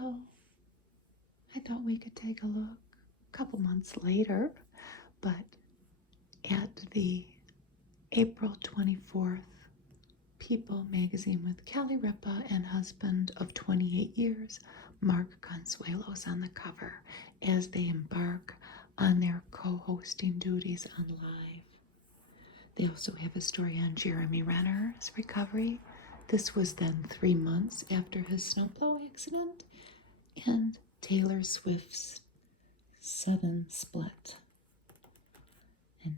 Hello. I thought we could take a look a couple months later, but at the April 24th People magazine with Kelly Ripa and husband of 28 years, Mark Consuelos, on the cover as they embark on their co-hosting duties on Live. They also have a story on Jeremy Renner's recovery. This was then 3 months after his snowplow accident, and Taylor Swift's sudden split. And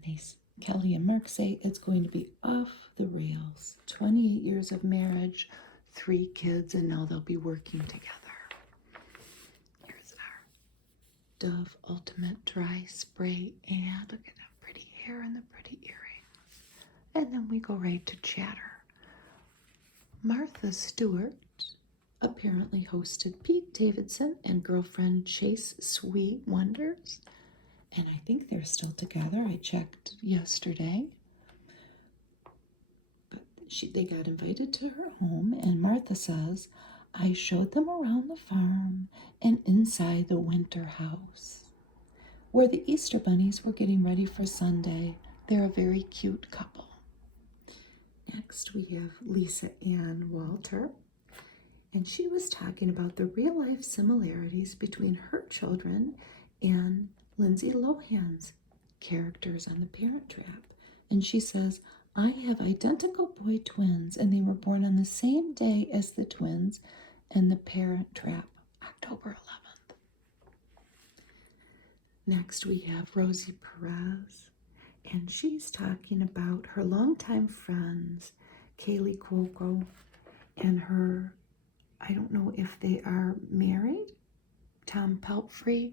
Kelly and Mark say it's going to be off the rails. 28 years of marriage, 3 kids, and now they'll be working together. Here's our Dove Ultimate Dry Spray, and look at that pretty hair and the pretty earrings. And then we go right to chatter. Martha Stewart apparently hosted Pete Davidson and girlfriend Chase Sweet Wonders, and I think they're still together. I checked yesterday. But they got invited to her home, and Martha says, I showed them around the farm and inside the winter house, where the Easter bunnies were getting ready for Sunday. They're a very cute couple. Next, we have Lisa Ann Walter, and she was talking about the real-life similarities between her children and Lindsay Lohan's characters on The Parent Trap. And she says, I have identical boy twins, and they were born on the same day as the twins and The Parent Trap, October 11th. Next, we have Rosie Perez, and she's talking about her longtime friends, Kaylee Cuoco, and her, I don't know if they are married, Tom Pelphrey,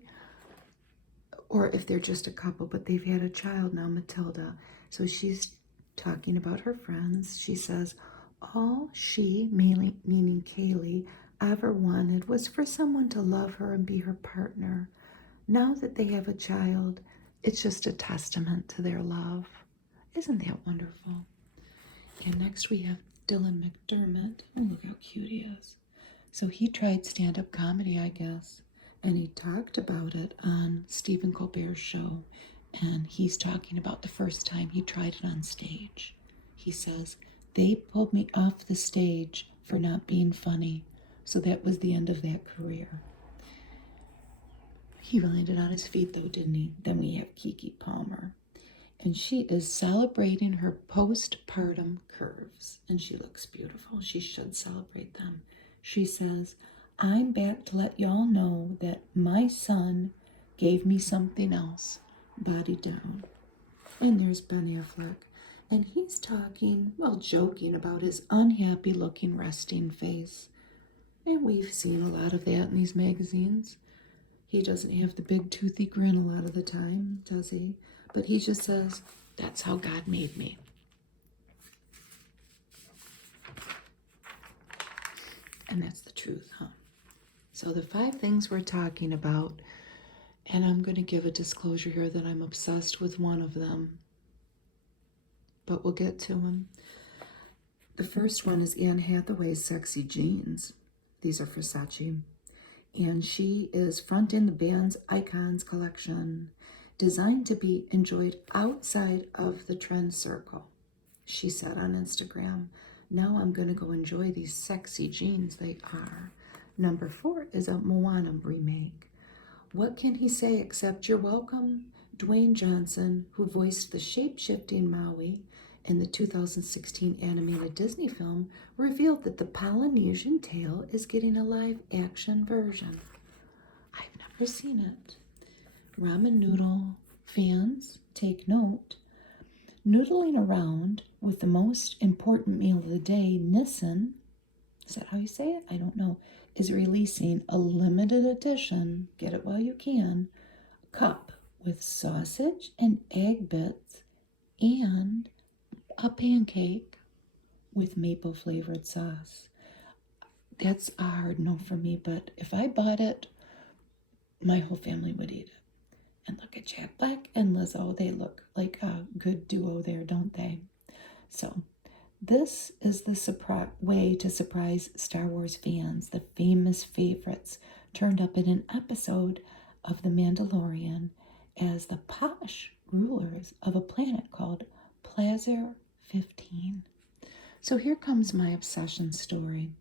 or if they're just a couple, but they've had a child now, Matilda. So she's talking about her friends. She says, all she, mainly meaning Kaylee, ever wanted was for someone to love her and be her partner. Now that they have a child, it's just a testament to their love. Isn't that wonderful? And next we have Dylan McDermott. Oh, look how cute he is. So he tried stand-up comedy, I guess, and he talked about it on Stephen Colbert's show, and he's talking about the first time he tried it on stage. He says, they pulled me off the stage for not being funny, so that was the end of that career. He landed on his feet, though, didn't he? Then we have Keke Palmer, and she is celebrating her postpartum curves, and she looks beautiful. She should celebrate them. She says, I'm back to let y'all know that my son gave me something else, body down. And there's Ben Affleck, and he's talking, well, joking about his unhappy looking resting face. And we've seen a lot of that in these magazines. He doesn't have the big toothy grin a lot of the time, does he? But he just says, that's how God made me. And that's the truth, huh? So the 5 things we're talking about, and I'm going to give a disclosure here that I'm obsessed with one of them, but we'll get to them. The first one is Anne Hathaway's sexy jeans. These are Versace. And she is fronting the band's Icons collection, designed to be enjoyed outside of the trend circle. She said on Instagram, now I'm going to go enjoy these sexy jeans. They are. Number 4 is a Moana remake. What can he say except you're welcome? Dwayne Johnson, who voiced the shape-shifting Maui in the 2016 animated Disney film, revealed that the Polynesian tale is getting a live-action version. I've never seen it. Ramen noodle fans, take note. Noodling around with the most important meal of the day, Nissan, is that how you say it? I don't know, is releasing a limited edition, get it while you can, cup with sausage and egg bits and a pancake with maple flavored sauce. That's a hard no for me, but if I bought it, my whole family would eat it. And look at Jack Black and Lizzo. They look like a good duo there, don't they? So this is the way to surprise Star Wars fans, the famous favorites turned up in an episode of The Mandalorian as the posh rulers of a planet called Plazir 15. So here comes my obsession story.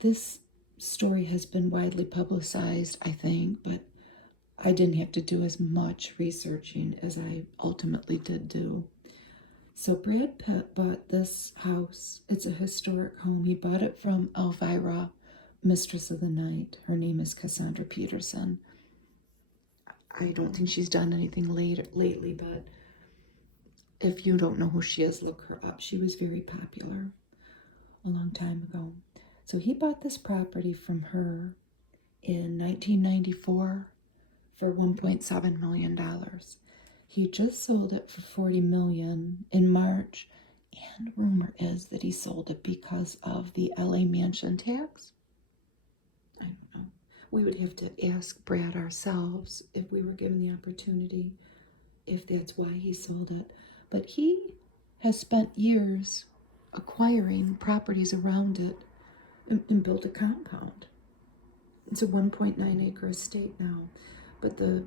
This story has been widely publicized, I think, but I didn't have to do as much researching as I ultimately did do. So Brad Pitt bought this house. It's a historic home. He bought it from Elvira, Mistress of the Night. Her name is Cassandra Peterson. I don't think she's done anything lately, but if you don't know who she is, look her up. She was very popular a long time ago. So he bought this property from her in 1994 for $1.7 million. He just sold it for $40 million in March, and rumor is that he sold it because of the LA mansion tax. I don't know. We would have to ask Brad ourselves if we were given the opportunity, if that's why he sold it. But he has spent years acquiring properties around it and built a compound. It's a 1.9 acre estate now. But the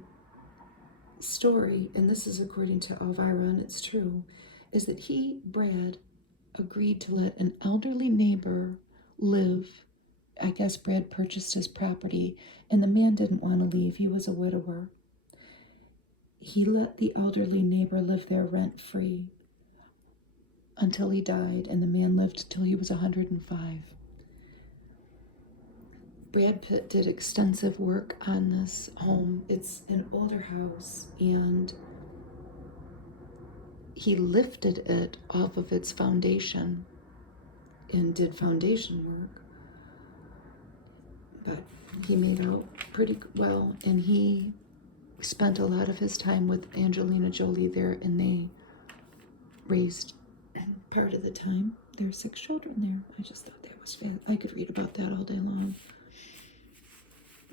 story, and this is according to Elvira, and it's true, is that Brad, agreed to let an elderly neighbor live. I guess Brad purchased his property, and the man didn't want to leave. He was a widower. He let the elderly neighbor live there rent-free until he died, and the man lived till he was 105. Brad Pitt did extensive work on this home. It's an older house, and he lifted it off of its foundation and did foundation work. But he made out pretty well, and he spent a lot of his time with Angelina Jolie there, and they raised, and part of the time, there's 6 children there. I just thought that was fantastic. I could read about that all day long.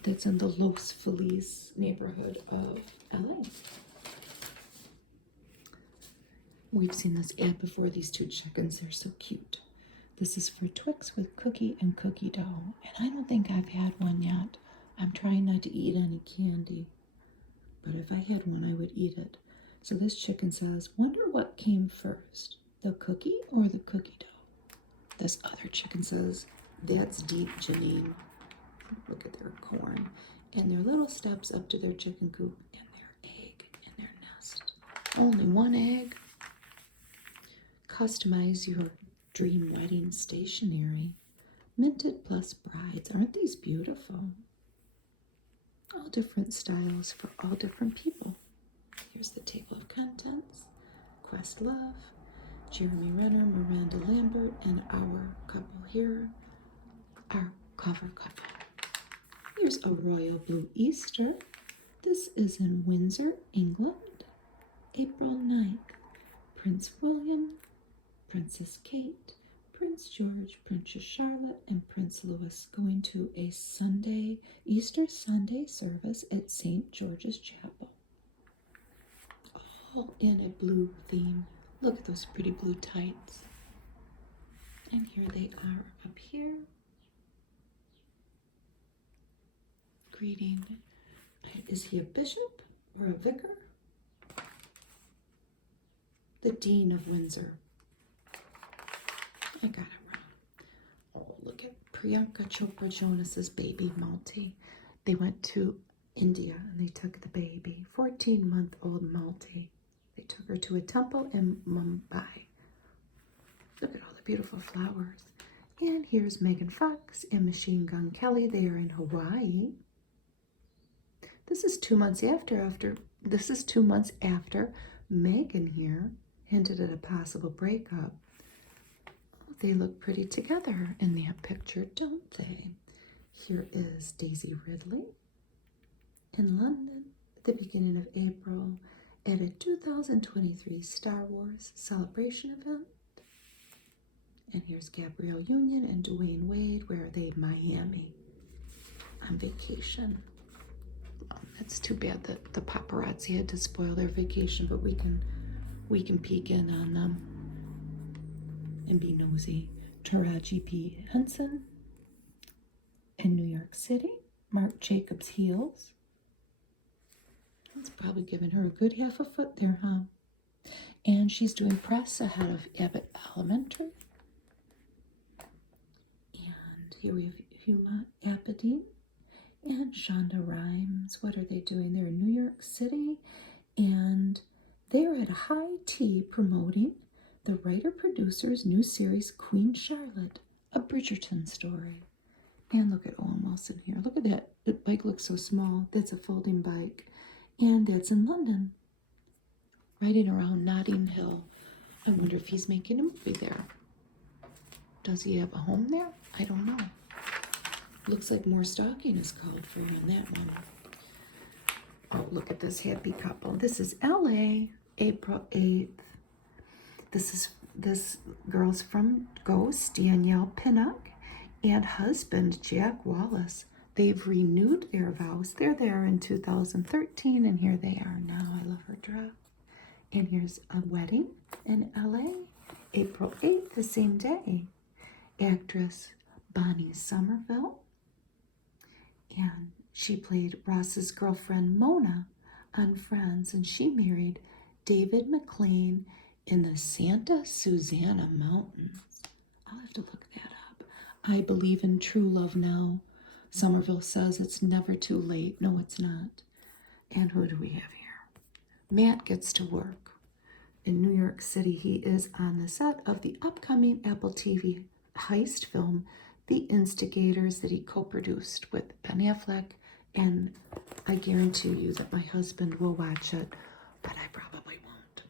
That's in the Los Feliz neighborhood of LA. We've seen this ad before, these 2 chickens. They're so cute. This is for Twix with cookie and cookie dough. And I don't think I've had one yet. I'm trying not to eat any candy. But if I had one, I would eat it. So this chicken says, wonder what came first, the cookie or the cookie dough? This other chicken says, that's deep, Janine. Look at their corn and their little steps up to their chicken coop and their egg in their nest. Only 1 egg. Customize your dream wedding stationery. Minted plus brides. Aren't these beautiful? All different styles for all different people. Here's the table of contents. Questlove, Jeremy Renner, Miranda Lambert, and our couple here, our cover couple. Here's a royal blue Easter. This is in Windsor, England, April 9th. Prince William, Princess Kate, Prince George, Princess Charlotte, and Prince Louis going to a Easter Sunday service at St. George's Chapel. All in a blue theme. Look at those pretty blue tights. And here they are up here. Greeting. Is he a bishop or a vicar? The Dean of Windsor. I got it wrong. Oh, look at Priyanka Chopra Jonas's baby, Malti. They went to India and they took the baby, 14-month-old Malti. They took her to a temple in Mumbai. Look at all the beautiful flowers. And here's Megan Fox and Machine Gun Kelly. They are in Hawaii. This is 2 months after Megan here hinted at a possible breakup. Oh, they look pretty together in that picture, don't they? Here is Daisy Ridley in London at the beginning of April at a 2023 Star Wars celebration event. And here's Gabrielle Union and Dwayne Wade. Where are they? Miami on vacation. It's too bad that the paparazzi had to spoil their vacation, but we can peek in on them and be nosy. Taraji P. Henson in New City. Marc Jacobs heels. That's probably giving her a good half a foot there, huh? And she's doing press ahead of Abbott Elementary. And here we have Huma Abedin and Shonda Rhimes. What are they doing? They're in New York City, and they're at High Tea promoting the writer-producer's new series, Queen Charlotte, a Bridgerton story. And look at Owen Wilson here. Look at that. The bike looks so small. That's a folding bike. And that's in London. Riding around Notting Hill. I wonder if he's making a movie there. Does he have a home there? I don't know. Looks like more stalking is called for on that one. Oh, look at this happy couple. This is LA, April 8th. This girl's from Ghost, Danielle Pinnock, and husband Jack Wallace. They've renewed their vows. They're there in 2013, and here they are now. I love her dress. And here's a wedding in LA, April 8th, the same day. Actress Bonnie Somerville, and she played Ross's girlfriend Mona on Friends, and she married David McLean in the Santa Susana Mountains. I'll have to look that up. I believe in true love now. Somerville says it's never too late. No, it's not. And who do we have here? Matt gets to work in New York City. He is on the set of the upcoming Apple TV heist film, The Instigators, that he co-produced with Ben Affleck, and I guarantee you that my husband will watch it, but I probably won't.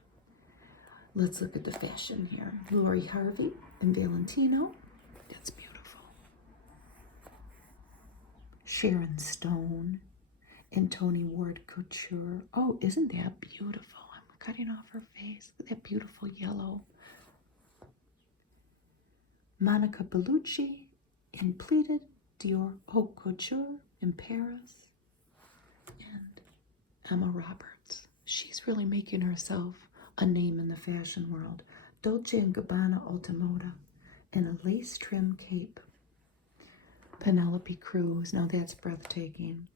Let's look at the fashion here. Lori Harvey and Valentino. That's beautiful. Sharon Stone and Toni Ward Couture. Oh, isn't that beautiful? I'm cutting off her face. Look at that beautiful yellow. Monica Bellucci in pleated Dior Haute Couture in Paris. And Emma Roberts. She's really making herself a name in the fashion world. Dolce & Gabbana Ulta Moda in a lace trim cape. Penelope Cruz. Now that's breathtaking.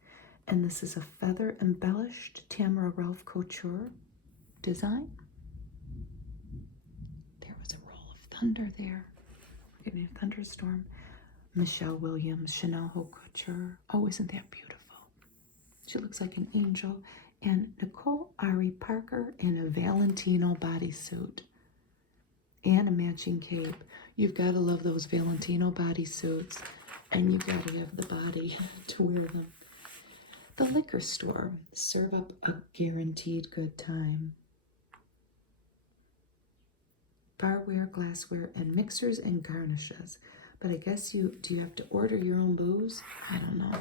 And this is a feather embellished Tamara Ralph Couture design. There was a roll of thunder there. We're getting a thunderstorm. Michelle Williams, Chanel Haute Couture. Oh, isn't that beautiful? She looks like an angel. And Nicole Ari Parker in a Valentino bodysuit and a matching cape. You've got to love those Valentino bodysuits, and you've got to have the body to wear them. The liquor store. Serve up a guaranteed good time. Barware, glassware, and mixers and garnishes. But I guess do you have to order your own booze? I don't know.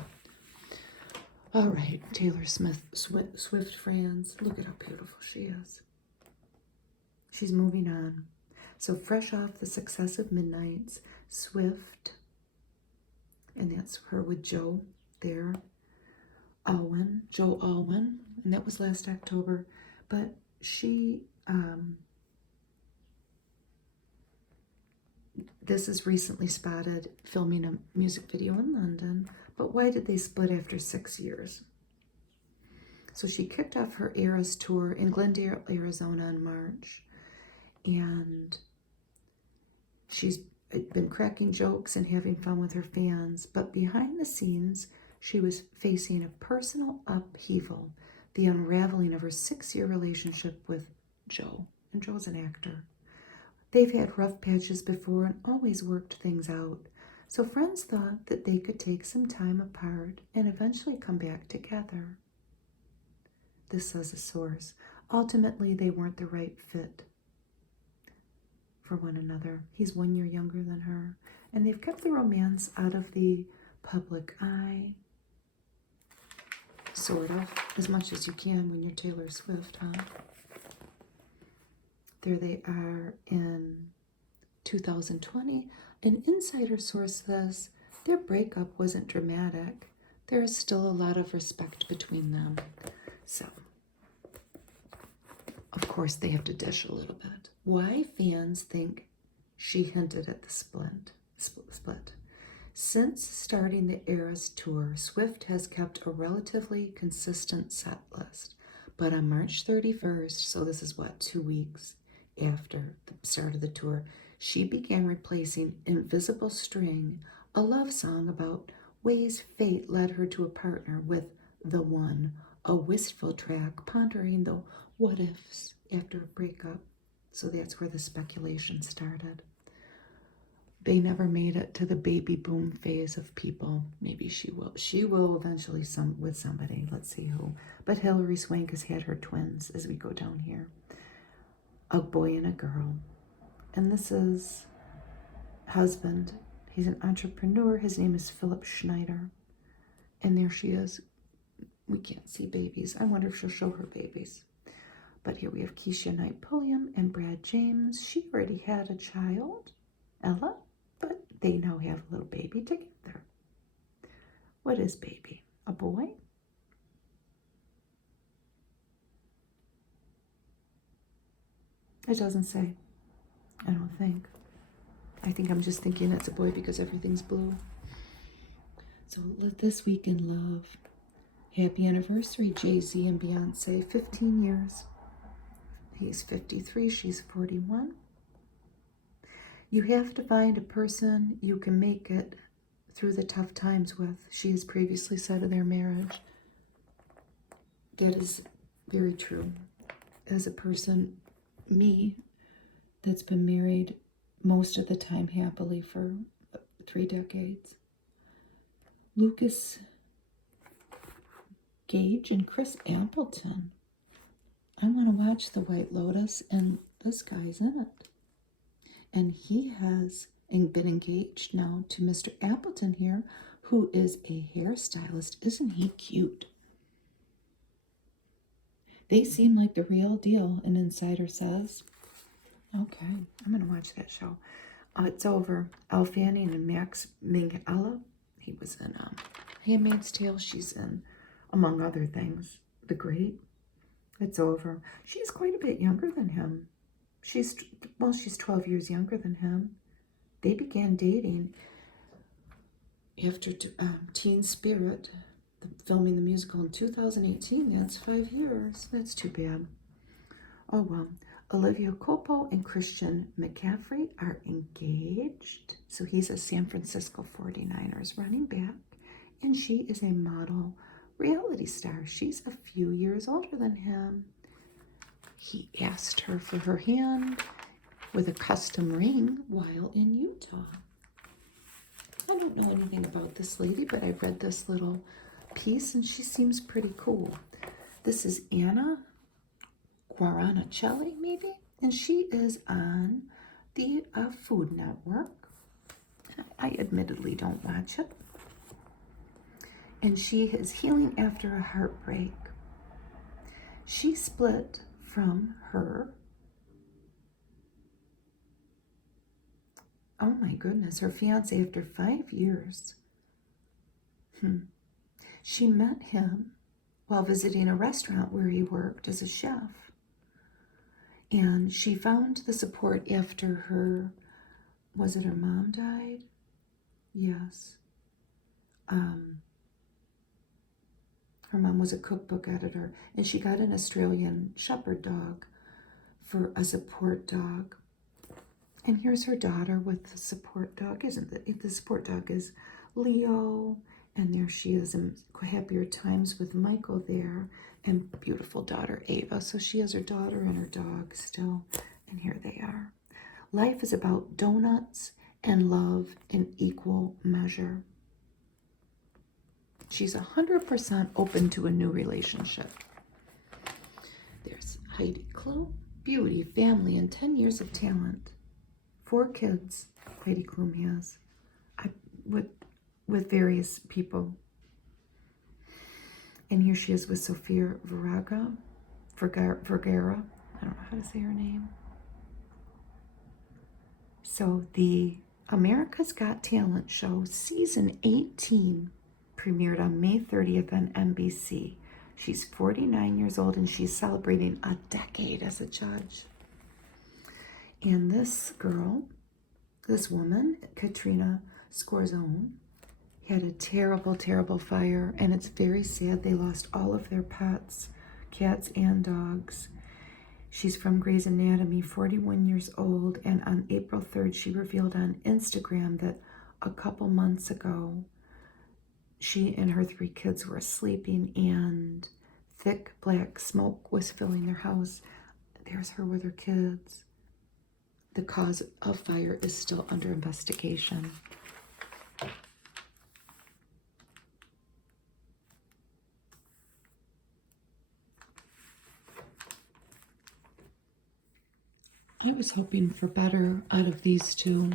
All right, Taylor Swift fans. Look at how beautiful she is. She's moving on. So fresh off the success of Midnights, Swift, and that's her with Joe there. Joe Alwyn, and that was last October. But she, this is recently spotted filming a music video in London. But why did they split after 6 years? So she kicked off her Eras tour in Glendale, Arizona in March. And she's been cracking jokes and having fun with her fans. But behind the scenes, she was facing a personal upheaval, the unraveling of her 6-year relationship with Joe. And Joe's an actor. They've had rough patches before and always worked things out. So friends thought that they could take some time apart and eventually come back together. This says a source. Ultimately, they weren't the right fit for one another. He's 1 year younger than her, and they've kept the romance out of the public eye, sort of, as much as you can when you're Taylor Swift, huh? There they are in 2020. An insider source says their breakup wasn't dramatic. There is still a lot of respect between them. So, of course, they have to dish a little bit. Why fans think she hinted at the split. Since starting the Eras Tour, Swift has kept a relatively consistent set list. But on March 31st, so this is what, 2 weeks after the start of the tour, she began replacing Invisible String, a love song about ways fate led her to a partner, with The One, a wistful track pondering the what ifs after a breakup. So that's where the speculation started. They never made it to the baby boom phase of people. Maybe she will. She will eventually with somebody. Let's see who. But Hilary Swank has had her twins as we go down here. A boy and a girl. And this is husband. He's an entrepreneur. His name is Philip Schneider. And there she is. We can't see babies. I wonder if she'll show her babies. But here we have Keisha Knight Pulliam and Brad James. She already had a child, Ella, but they now have a little baby together. What is baby? A boy? It doesn't say. I don't think. I think I'm just thinking it's a boy because everything's blue. So this week in love. Happy anniversary, Jay-Z and Beyonce. 15 years. He's 53, she's 41. You have to find a person you can make it through the tough times with, she has previously said of their marriage. That is very true. As a person, me, that's been married most of the time happily for 3 decades. Lucas Gage and Chris Appleton. I want to watch The White Lotus, and this guy's in it. And he has been engaged now to Mr. Appleton here, who is a hairstylist. Isn't he cute? They seem like the real deal, an insider says. Okay, I'm going to watch that show. It's over. Elle Fanning and Max Minghella. He was in Handmaid's Tale. She's in, among other things, The Great. It's over. She's quite a bit younger than him. She's 12 years younger than him. They began dating after Teen Spirit, filming the musical in 2018. That's 5 years. That's too bad. Oh, well. Olivia Culpo and Christian McCaffrey are engaged. So he's a San Francisco 49ers running back, and she is a model reality star. She's a few years older than him. He asked her for her hand with a custom ring while in Utah. I don't know anything about this lady, but I read this little piece and she seems pretty cool. This is Anna Guaranicelli, maybe? And she is on the Food Network. I admittedly don't watch it. And she is healing after a heartbreak. She split from her, oh my goodness, her fiance after 5 years. She met him while visiting a restaurant where he worked as a chef. And she found the support after her, was it her mom died? Yes. Her mom was a cookbook editor, and she got an Australian shepherd dog for a support dog. And here's her daughter with the support dog. The support dog is Leo, and there she is in happier times with Michael there, and beautiful daughter Ava. So she has her daughter and her dog still, and here they are. Life is about donuts and love in equal measure. She's 100% open to a new relationship. There's Heidi Klum, beauty, family, and 10 years of talent. 4 kids Heidi Klum has with various people. And here she is with Sofia Vergara. I don't know how to say her name. So the America's Got Talent show, season 18, premiered on May 30th on NBC. She's 49 years old and she's celebrating a decade as a judge. And this girl, this woman, Katrina Scorzone, had a terrible, terrible fire, and it's very sad. They lost all of their pets, cats and dogs. She's from Grey's Anatomy, 41 years old, and on April 3rd, she revealed on Instagram that a couple months ago, she and her 3 kids were sleeping, and thick black smoke was filling their house. There's her with her kids. The cause of fire is still under investigation. I was hoping for better out of these two.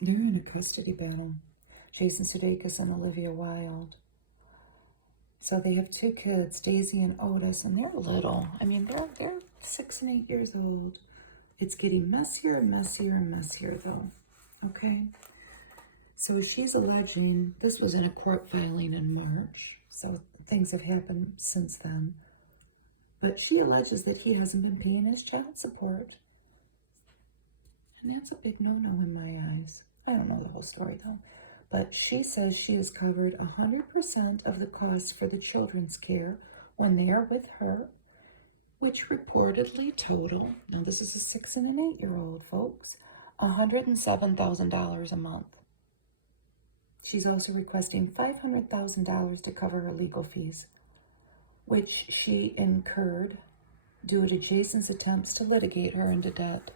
They're in a custody battle. Jason Sudeikis and Olivia Wilde. So they have 2 kids, Daisy and Otis, and they're little. I mean, they're 6 and 8 years old. It's getting messier and messier and messier, though. Okay? So she's alleging, this was in a court filing in March, so things have happened since then. But she alleges that he hasn't been paying his child support. And that's a big no-no in my eyes. I don't know the whole story, though. But she says she has covered 100% of the costs for the children's care when they are with her, which reportedly total, now this is a 6 and an 8-year-old, folks, $107,000 a month. She's also requesting $500,000 to cover her legal fees, which she incurred due to Jason's attempts to litigate her into debt.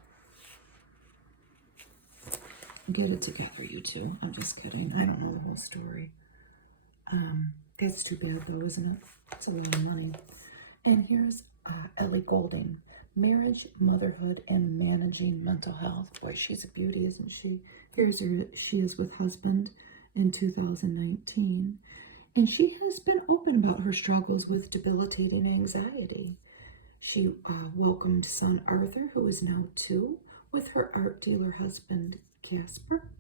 Get it together, you two. I'm just kidding. I don't know the whole story. That's too bad, though, isn't it? It's a lot of money. And here's Ellie Goulding. Marriage, motherhood, and managing mental health. Boy, she's a beauty, isn't she? Here's her. She is with husband in 2019. And she has been open about her struggles with debilitating anxiety. She welcomed son Arthur, who is now 2, with her art dealer husband, Casper.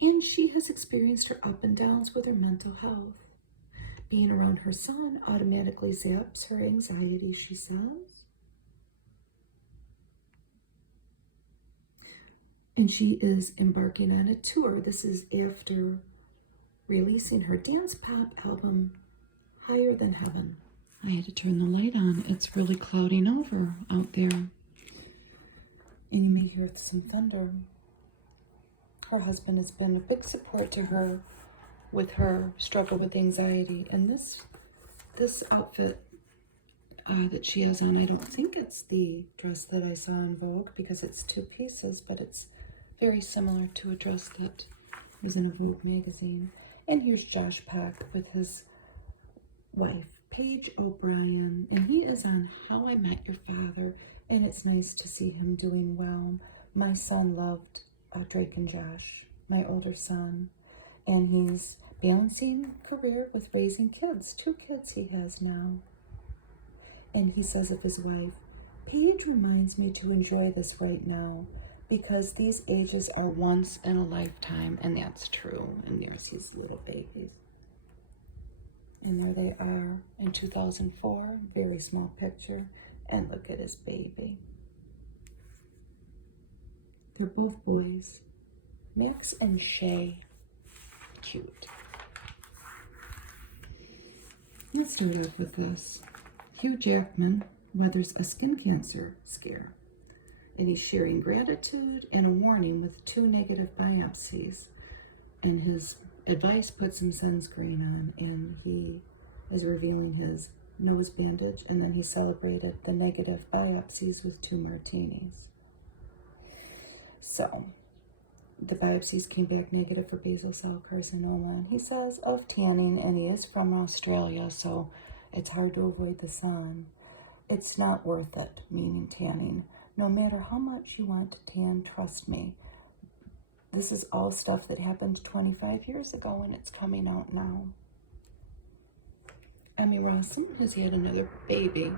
And she has experienced her up and downs with her mental health. Being around her son automatically zaps her anxiety, she says. And she is embarking on a tour. This is after releasing her dance pop album, Higher Than Heaven. I had to turn the light on. It's really clouding over out there. And you may hear some thunder. Her husband has been a big support to her with her struggle with anxiety. And this outfit that she has on, I don't think it's the dress that I saw in Vogue because it's 2 pieces, but it's very similar to a dress that was in a Vogue magazine. And here's Josh Peck with his wife, Paige O'Brien, and he is on How I Met Your Father, and it's nice to see him doing well. My son loved Drake and Josh, my older son, and he's balancing career with raising kids. 2 kids he has now. And he says of his wife, Paige reminds me to enjoy this right now because these ages are once in a lifetime, and that's true. And there's his little babies. And there they are in 2004, very small picture, and look at his baby. They're both boys, Max and Shay. Cute. Let's start off with this. Hugh Jackman weathers a skin cancer scare, and he's sharing gratitude and a warning with 2 negative biopsies. And his advice puts some sunscreen on, and he is revealing his nose bandage, and then he celebrated the negative biopsies with 2 martinis. So, the biopsies came back negative for basal cell carcinoma, and he says of tanning, and he is from Australia, so it's hard to avoid the sun. It's not worth it, meaning tanning. No matter how much you want to tan, trust me. This is all stuff that happened 25 years ago, and it's coming out now. Emmy Rossum has had another baby.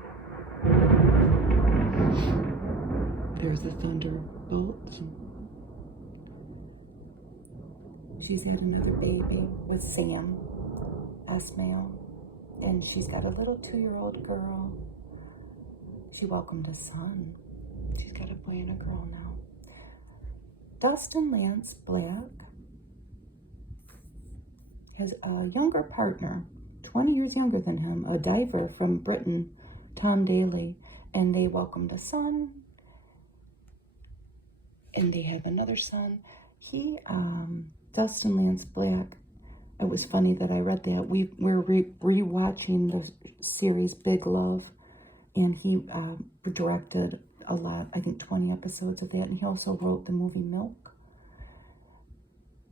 There's a thunderbolt. She's had another baby with Sam Esmail, and she's got a little 2-year-old girl. She welcomed a son. She's got a boy and a girl now. Dustin Lance Black has a younger partner, 20 years younger than him, a diver from Britain, Tom Daly, and they welcomed a son, and they have another son. Dustin Lance Black, it was funny that I read that. We're rewatching the series Big Love, and he directed a lot, I think 20 episodes of that, and he also wrote the movie Milk.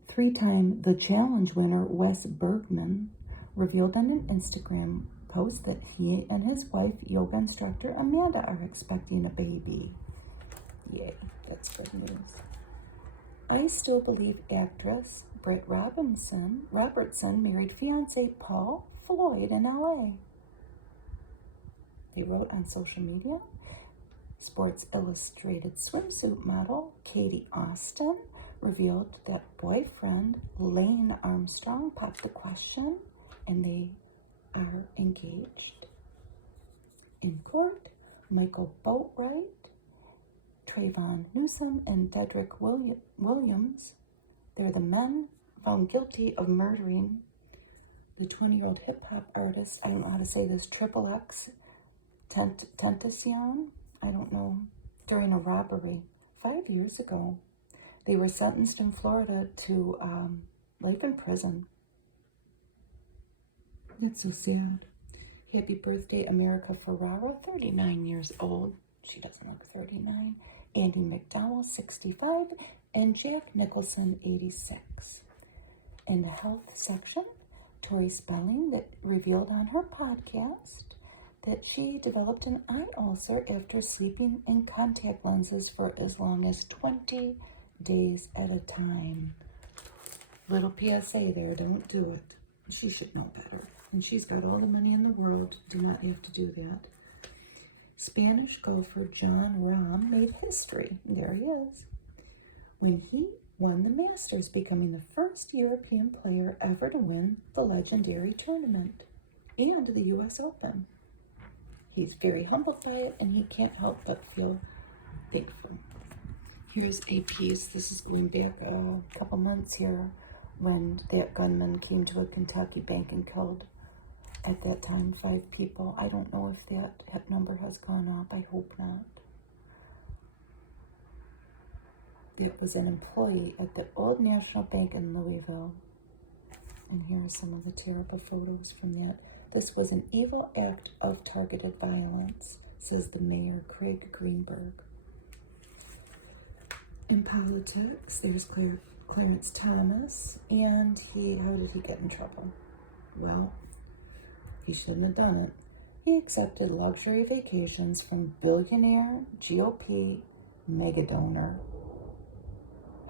3-time The Challenge winner Wes Bergman revealed on an Instagram post that he and his wife, yoga instructor Amanda, are expecting a baby. Yay, that's good news. I still believe actress Britt Robertson married fiancé Paul Floyd in LA. They wrote on social media. Sports Illustrated swimsuit model Katie Austin revealed that boyfriend Lane Armstrong popped the question, and they are engaged. In court, Michael Boatwright, Trayvon Newsom, and Dedrick Williams, they're the men found guilty of murdering the 20-year-old hip-hop artist, I don't know how to say this, Triple X Tentacion, I don't know, during a robbery 5 years ago. They were sentenced in Florida to life in prison. That's so sad. Happy birthday, America Ferrara, 39 years old. She doesn't look 39. Andy McDowell, 65. And Jack Nicholson, 86. In the health section, Tori Spelling that revealed on her podcast that she developed an eye ulcer after sleeping in contact lenses for as long as 20 days at a time. Little PSA there, don't do it. She should know better. And she's got all the money in the world. Do not have to do that. Spanish golfer John Rahm made history. There he is. When he won the Masters, becoming the first European player ever to win the legendary tournament and the U.S. Open. He's very humbled by it, and he can't help but feel thankful. Here's a piece. This is going back a couple months here when that gunman came to a Kentucky bank and killed, at that time, 5 people. I don't know if that number has gone up. I hope not. It was an employee at the Old National Bank in Louisville. And here are some of the terrible photos from that. This was an evil act of targeted violence, says the mayor, Craig Greenberg. In politics, there's Clarence Thomas, and how did he get in trouble? Well, he shouldn't have done it. He accepted luxury vacations from billionaire GOP megadonor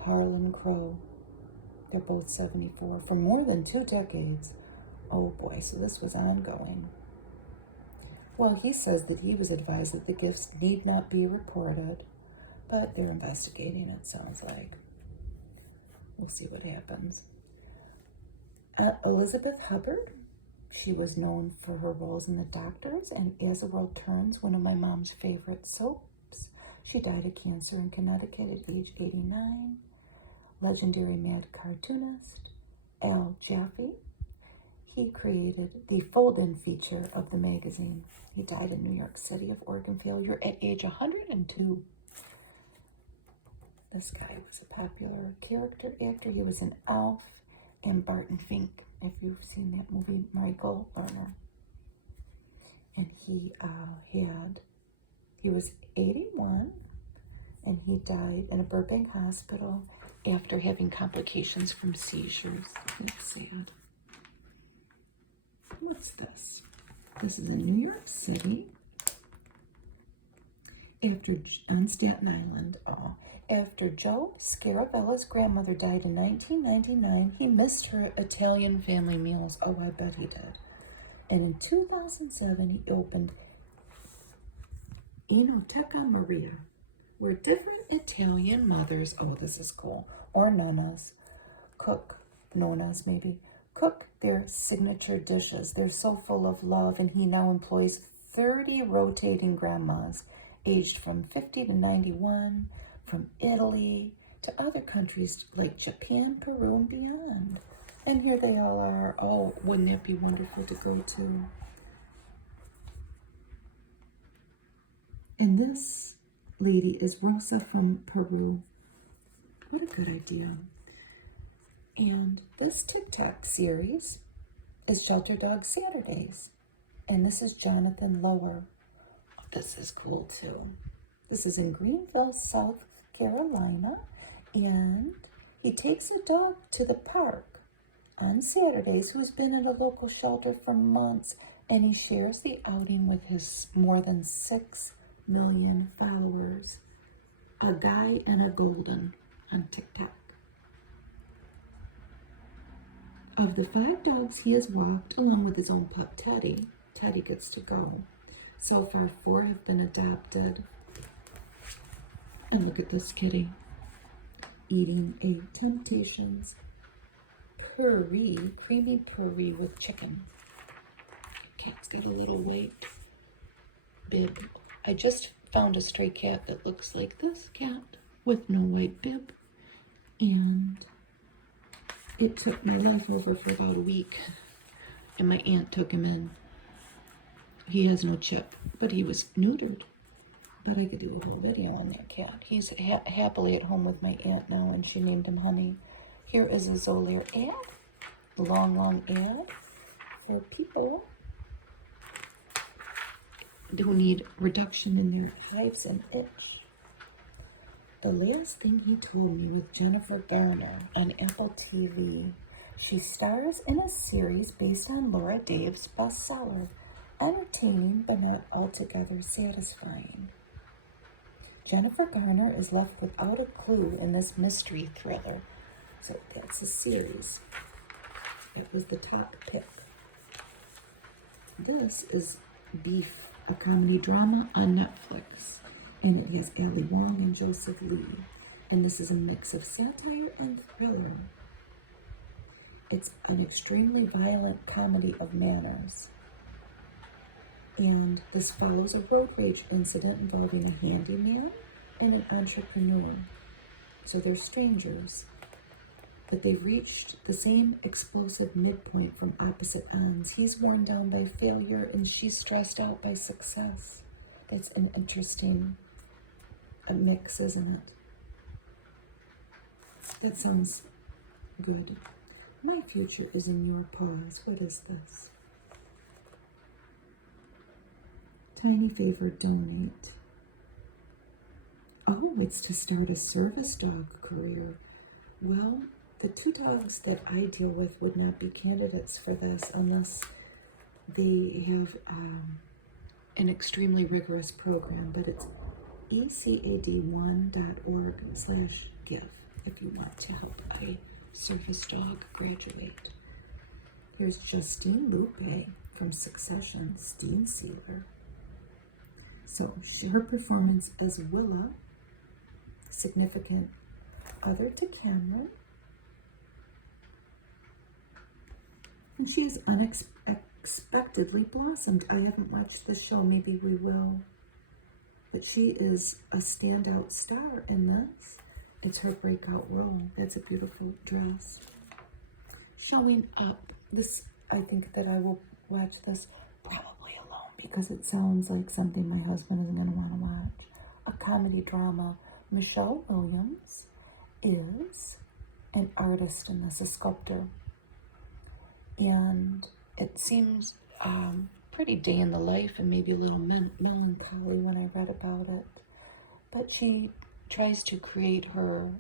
Harlan Crow. They're both 74 for more than 2 decades. Oh boy, so this was ongoing. Well, he says that he was advised that the gifts need not be reported, but they're investigating, it sounds like. We'll see what happens. Elizabeth Hubbard, she was known for her roles in The Doctors and As the World Turns, one of my mom's favorite soaps. She died of cancer in Connecticut at age 89. Legendary mad cartoonist Al Jaffe. He created the fold-in feature of the magazine. He died in New York City of organ failure at age 102. This guy was a popular character actor. He was in Alf and Barton Fink, if you've seen that movie, Michael Lerner. And he was 81, and he died in a Burbank hospital after having complications from seizures. That's sad. What's this? This is in New York City. On Staten Island. After Joe Scarabella's grandmother died in 1999, he missed her Italian family meals. Oh, I bet he did. And in 2007, he opened Enoteca Maria, where different Italian mothers, oh, this is cool, or nonas cook their signature dishes. They're so full of love, and he now employs 30 rotating grandmas, aged from 50 to 91, from Italy to other countries like Japan, Peru, and beyond. And here they all are. Oh, wouldn't that be wonderful to go to? And this lady is Rosa from Peru. What a good idea. And this TikTok series is Shelter Dog Saturdays. And this is Jonathan Lower. Oh, this is cool too. This is in Greenville, South Carolina. And he takes a dog to the park on Saturdays who's been in a local shelter for months. And he shares the outing with his more than 6 million followers. A guy and a golden on TikTok. Of the 5 dogs he has walked, along with his own pup Teddy, Teddy gets to go. So far, 4 have been adopted. And look at this kitty, eating a Temptations creamy puree with chicken. Cat's got a little white bib. I just found a stray cat that looks like this cat with no white bib. And it took my life over for about a week. And my aunt took him in. He has no chip, but he was neutered. But I could do a whole video on that cat. He's happily at home with my aunt now, and she named him Honey. Here is a Zolair ad. Long ad for people who need reduction in their hives and itch. The last thing he told me with Jennifer Garner on Apple TV. She stars in a series based on Laura Dave's bestseller, entertaining but not altogether satisfying. Jennifer Garner is left without a clue in this mystery thriller. So that's a series. It was the top pick. This is Beef, a comedy drama on Netflix. And it has Ali Wong and Joseph Lee. And this is a mix of satire and thriller. It's an extremely violent comedy of manners. And this follows a road rage incident involving a handyman and an entrepreneur. So they're strangers, but they've reached the same explosive midpoint from opposite ends. He's worn down by failure and she's stressed out by success. That's an interesting mix, isn't it? That sounds good. My future is in your paws. What is this? Tiny favor, donate. Oh, it's to start a service dog career. Well, the 2 dogs that I deal with would not be candidates for this unless they have an extremely rigorous program, but it's ecad1.org/give if you want to help a service dog graduate. Here's Justine Lupe from Succession, Steam Sealer. So her performance as Willa, significant other to Cameron. And she has unexpectedly blossomed. I haven't watched the show, maybe we will. But she is a standout star in this. It's her breakout role. That's a beautiful dress. Showing Up. This, I think that I will watch this probably alone because it sounds like something my husband isn't going to want to watch. A comedy drama. Michelle Williams is an artist in this, a sculptor. And it seems pretty day in the life and maybe a little melancholy when I read about it. But she tries to create her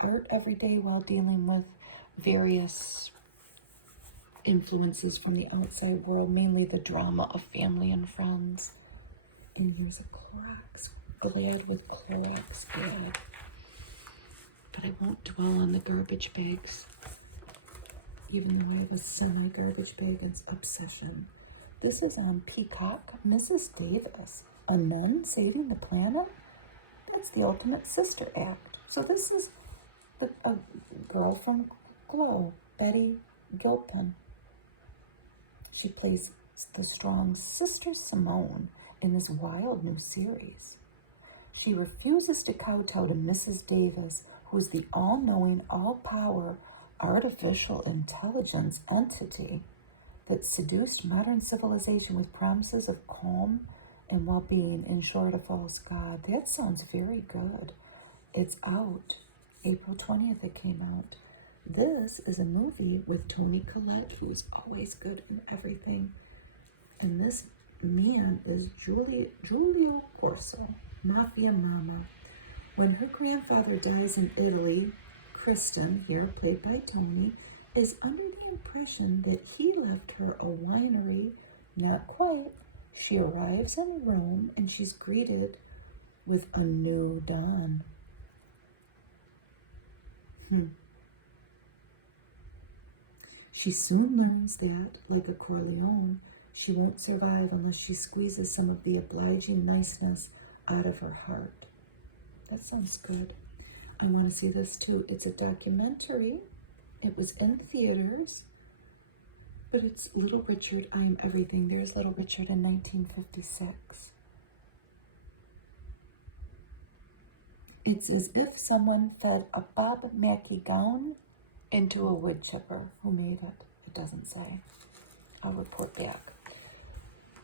art every day while dealing with various influences from the outside world, mainly the drama of family and friends. And here's a Clorox, Glad with Clorox bag. But I won't dwell on the garbage bags, even though I have a semi-garbage bag obsession. This is on Peacock, Mrs. Davis, a nun saving the planet? That's the ultimate sister act. So this is a girl from Glow, Betty Gilpin. She plays the strong Sister Simone in this wild new series. She refuses to kowtow to Mrs. Davis, who's the all-knowing, all-power artificial intelligence entity that seduced modern civilization with promises of calm and well-being. In short, a false god. That sounds very good. It's out. April 20th it came out. This is a movie with Toni Collette, who's always good in everything. And this man is Giulio Corso, Mafia Mama. When her grandfather dies in Italy, Kristen, here played by Toni, is under the impression that he left her a winery. Not quite. She arrives in Rome and she's greeted with a new dawn. She soon learns that, like a Corleone, she won't survive unless she squeezes some of the obliging niceness out of her heart. That sounds good. I want to see this too. It's a documentary. It was in theaters, but it's Little Richard, I Am Everything. There's Little Richard in 1956. It's as if someone fed a Bob Mackie gown into a wood chipper. Who made it? It doesn't say. I'll report back.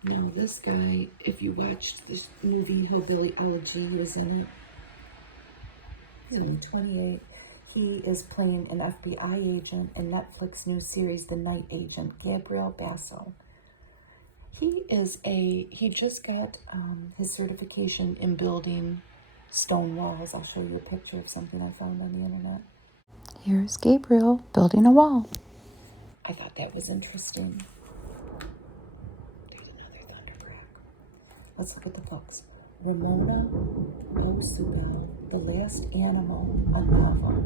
Now this guy, if you watched this movie, Hillbilly Elegy, he was in it. He's only 28. He is playing an FBI agent in Netflix new series, The Night Agent, Gabriel Basso. He just got his certification in building stone walls. I'll show you a picture of something I found on the internet. Here's Gabriel building a wall. I thought that was interesting. There's another thunder crack. Let's look at the books. Ramona Osubel, The Last Animal, a novel.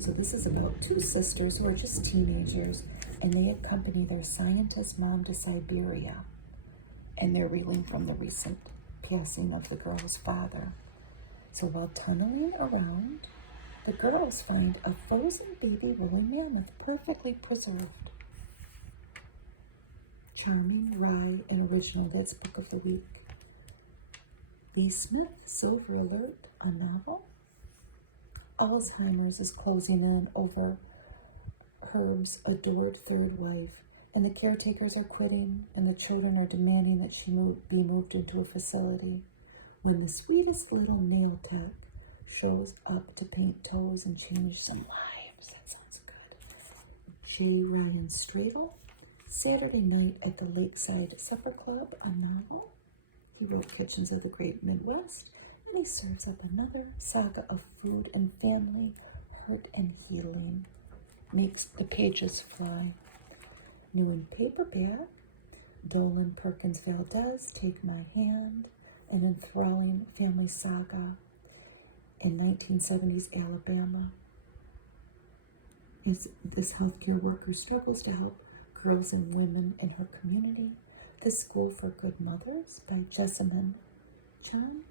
So this is about two sisters who are just teenagers, and they accompany their scientist mom to Siberia, and they're reeling from the recent passing of the girl's father. So while tunneling around, the girls find a frozen baby woolly mammoth, perfectly preserved. Charming, wry, and original. That's Book of the Week. Lee Smith, Silver Alert, a novel. Alzheimer's is closing in over Herb's adored third wife, and the caretakers are quitting, and the children are demanding that she be moved into a facility. When the sweetest little nail tech shows up to paint toes and change some lives. That sounds good. J. Ryan Stradle, Saturday Night at the Lakeside Supper Club, a novel. He wrote Kitchens of the Great Midwest, and he serves up another saga of food and family, hurt and healing. Makes the pages fly. New in paperback, Dolan Perkins Valdez, Take My Hand, an enthralling family saga in 1970s Alabama. This healthcare worker struggles to help girls and women in her community. The School for Good Mothers by Jessamine John.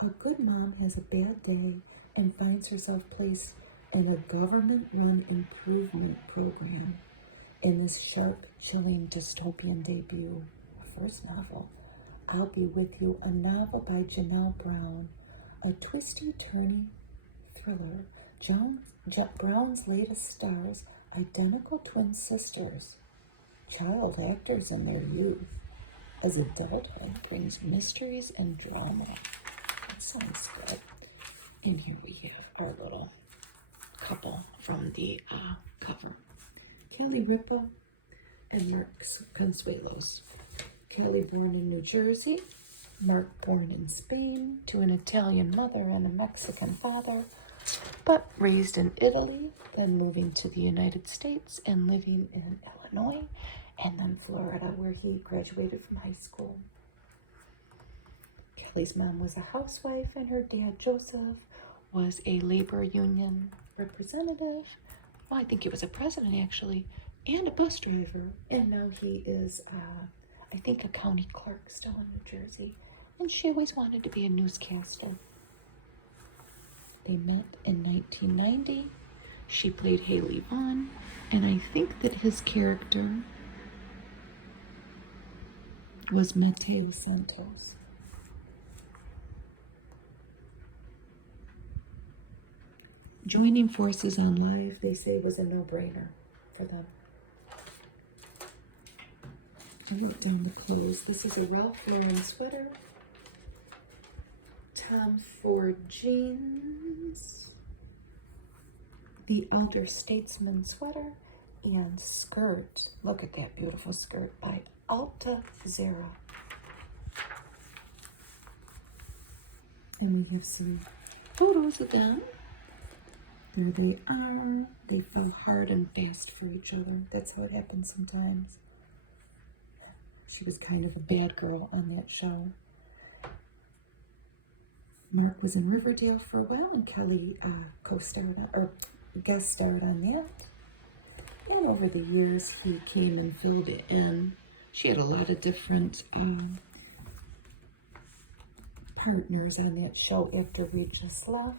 A good mom has a bad day and finds herself placed in a government-run improvement program in this sharp, chilling dystopian debut. Her first novel, I'll Be With You, a novel by Janelle Brown, a twisty-turny thriller. Brown's latest stars identical twin sisters, child actors in their youth, as adulthood brings mysteries and drama. That sounds good. And here we have our little couple from the cover. Kelly Ripa and Mark Consuelos. Kelly born in New Jersey, Mark born in Spain to an Italian mother and a Mexican father, but raised in Italy, then moving to the United States and living in Illinois and then Florida, where he graduated from high school. Kelly's mom was a housewife and her dad, Joseph, was a labor union representative. Well, I think he was a president actually, and a bus driver. And now he is, I think, a county clerk still in New Jersey. And she always wanted to be a newscaster. They met in 1990. She played Haley Vaughn, and I think that his character was Mateo Santos. joining forces on live, they say, was a no-brainer for them. I wrote down the clothes. This is a Ralph Lauren sweater, Tom Ford jeans, the Elder Statesman sweater, and skirt. Look at that beautiful skirt by Alta Zara. And we have some photos of them. There they are. They fell hard and fast for each other. That's how it happens sometimes. She was kind of a bad girl on that show. Mark was in Riverdale for a while, and Kelly co-starred or guest starred on that. And over the years, he came and filled it in. She had a lot of different partners on that show after we just left.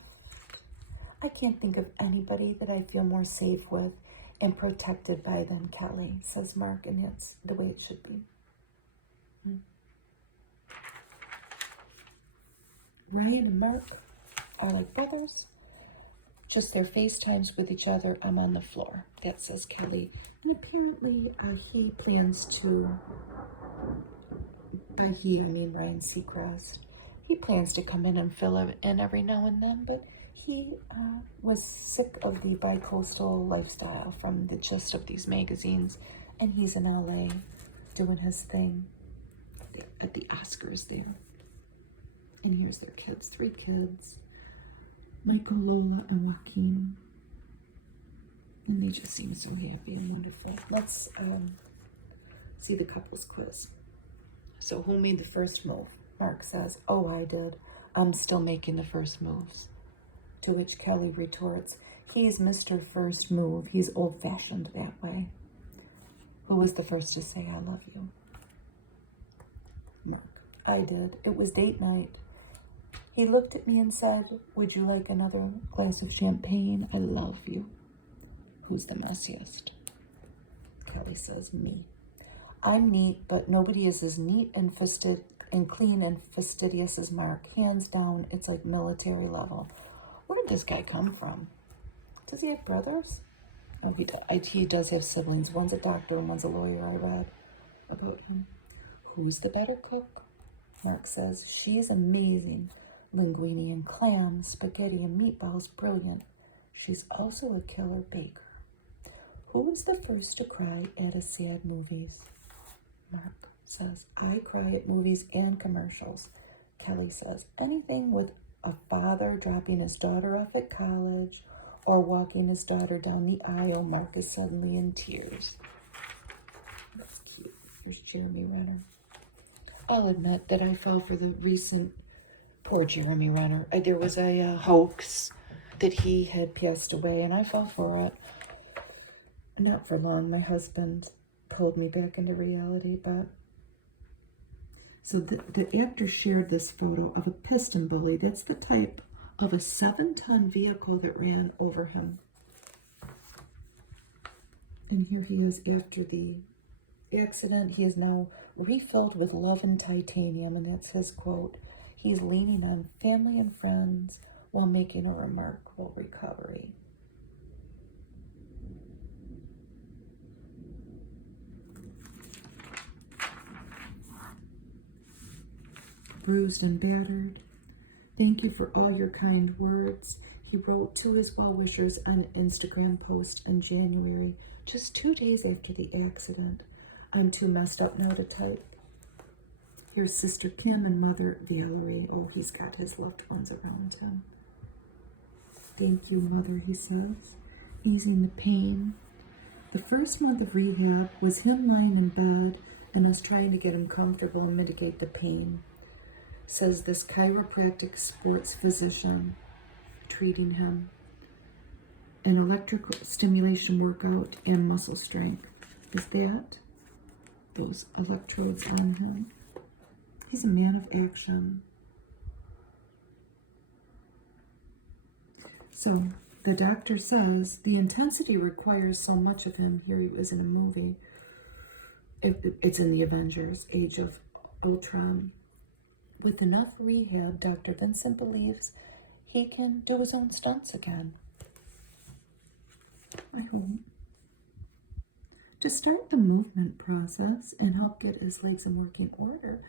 I can't think of anybody that I feel more safe with and protected by than Kelly, says Mark, and that's the way it should be. Ryan and Mark are like brothers. Just their FaceTimes with each other. I'm on the floor. That says Kelly. And apparently he plans to, by he, I mean Ryan Seacrest, he plans to come in and fill it in every now and then, but he was sick of the bi-coastal lifestyle from the gist of these magazines, and he's in LA doing his thing at the Oscars there. And here's their kids, 3 kids, Michael, Lola, and Joaquin. And they just seem so happy and wonderful. Let's see the couples quiz. So who made the first move? Mark says, oh, I did. I'm still making the first moves. To which Kelly retorts, he's Mr. First Move. He's old-fashioned that way. Who was the first to say, I love you? Mark, I did. It was date night. He looked at me and said, would you like another glass of champagne? I love you. Who's the messiest? Kelly says, me. I'm neat, but nobody is as neat and clean and fastidious as Mark. Hands down, it's like military level. Where did this guy come from? Does he have brothers? Oh, he does have siblings. One's a doctor and one's a lawyer, I read about him. Who's the better cook? Mark says, she's amazing. Linguine and clams, spaghetti and meatballs, brilliant. She's also a killer baker. Who was the first to cry at a sad movies? Mark says, I cry at movies and commercials. Kelly says, anything with a father dropping his daughter off at college or walking his daughter down the aisle. Mark is suddenly in tears. That's cute. Here's Jeremy Renner. I'll admit that I fell for the recent, poor Jeremy Renner. There was a hoax that he had passed away, and I fell for it. Not for long. My husband pulled me back into reality, but... So the actor shared this photo of a piston bully. That's the type of a 7-ton vehicle that ran over him. And here he is after the accident. He is now refilled with love and titanium, and that's his quote. He's leaning on family and friends while making a remarkable recovery. Bruised and battered. Thank you for all your kind words. He wrote to his well-wishers on an Instagram post in January, just 2 days after the accident. I'm too messed up now to type. Here's Sister Kim and Mother Valerie. Oh, he's got his loved ones around him. Thank you, Mother, he says, easing the pain. The first month of rehab was him lying in bed and us trying to get him comfortable and mitigate the pain, says this chiropractic sports physician treating him. An electrical stimulation workout and muscle strength. Is that those electrodes on him? He's a man of action. So the doctor says the intensity requires so much of him. Here he was in a movie. It's in the Avengers, Age of Ultron. With enough rehab, Dr. Vincent believes he can do his own stunts again. I hope. To start the movement process and help get his legs in working order,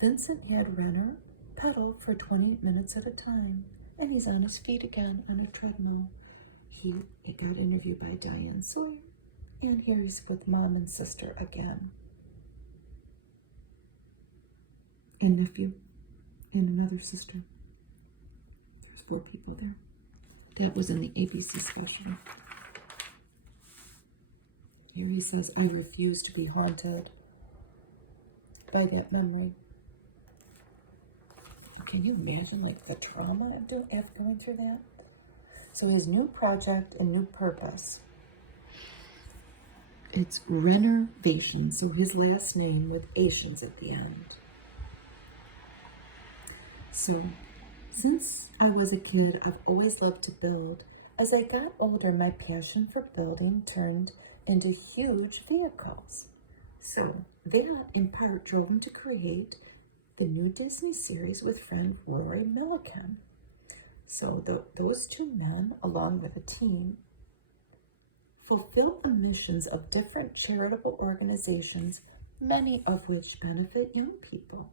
Vincent had Renner pedal for 20 minutes at a time, and he's on his feet again on a treadmill. He got interviewed by Diane Sawyer, and here he's with mom and sister again. And nephew, and another sister. There's 4 people there. That was in the ABC special. Here he says, I refuse to be haunted by that memory. Can you imagine, like, the trauma of going through that? So his new project and new purpose. It's Rennervation, so his last name with Asians at the end. So, since I was a kid, I've always loved to build. As I got older, my passion for building turned into huge vehicles. So that, in part, drove him to create the new Disney series with friend Rory Milliken. So those 2 men, along with a team, fulfill the missions of different charitable organizations, many of which benefit young people.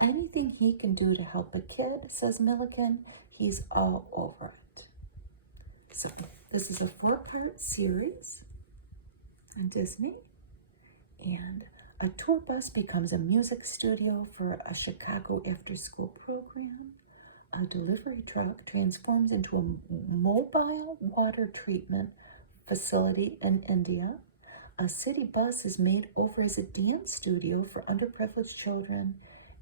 Anything he can do to help a kid, says Milliken, he's all over it. So this is a 4-part series on Disney, and a tour bus becomes a music studio for a Chicago after-school program. A delivery truck transforms into a mobile water treatment facility in India. A city bus is made over as a dance studio for underprivileged children.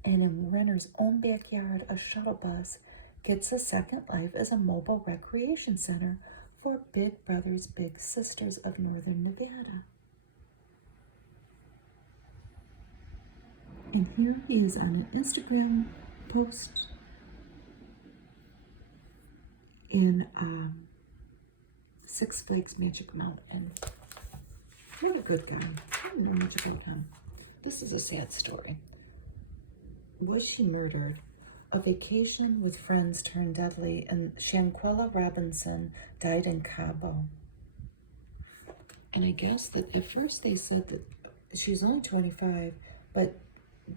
And in Renner's own backyard, a shuttle bus gets a second life as a mobile recreation center for Big Brothers Big Sisters of Northern Nevada. And here he is on an Instagram post in Six Flags Magic Mountain. What a good guy. I don't know much about him. This is a sad story. Was she murdered? A vacation with friends turned deadly, and Shanquella Robinson died in Cabo. And I guess that at first they said that she was only 25, but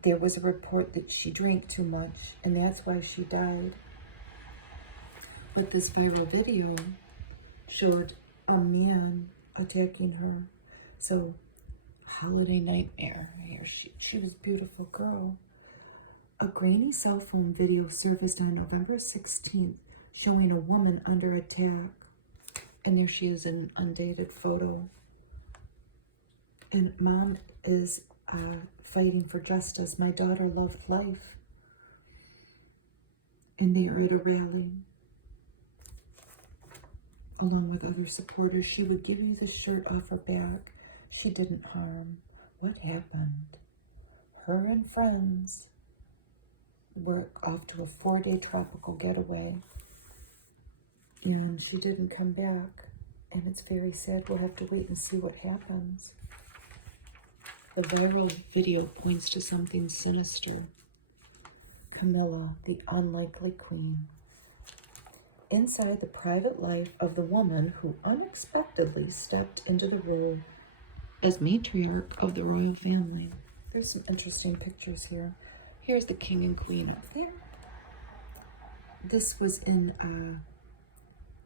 there was a report that she drank too much, and that's why she died. But this viral video showed a man attacking her. So, holiday nightmare. Here she was a beautiful girl. A grainy cell phone video surfaced on November 16th showing a woman under attack. And there she is in an undated photo. And mom is fighting for justice. My daughter loved life. And they are at a rally. Along with other supporters, she would give you the shirt off her back. She didn't harm. What happened? Her and friends were off to a 4-day tropical getaway. And she didn't come back. And it's very sad. We'll have to wait and see what happens. The viral video points to something sinister. Camilla, the unlikely queen. Inside the private life of the woman who unexpectedly stepped into the role as matriarch of the royal family. There's some interesting pictures here. Here's the king and queen up there. This was in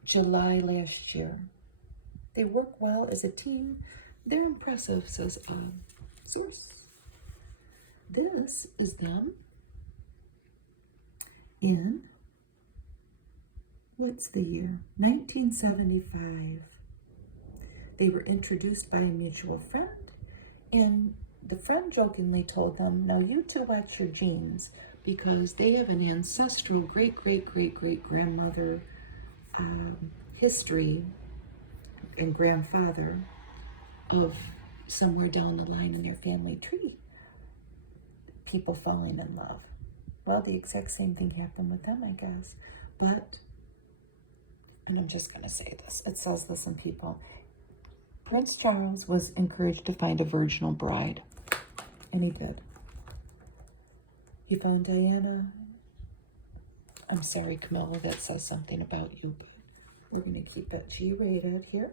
July last year. They work well as a team. They're impressive, says a source. This is them in, what's the year? 1975. They were introduced by a mutual friend, and the friend jokingly told them, now you two watch your genes, because they have an ancestral great-great-great-great-grandmother history and grandfather of somewhere down the line in their family tree, people falling in love. Well, the exact same thing happened with them, I guess. But, and I'm just going to say this, it says this in People. Prince Charles was encouraged to find a virginal bride, and he did. He found Diana. I'm sorry, Camilla, that says something about you, but we're going to keep it G-rated here.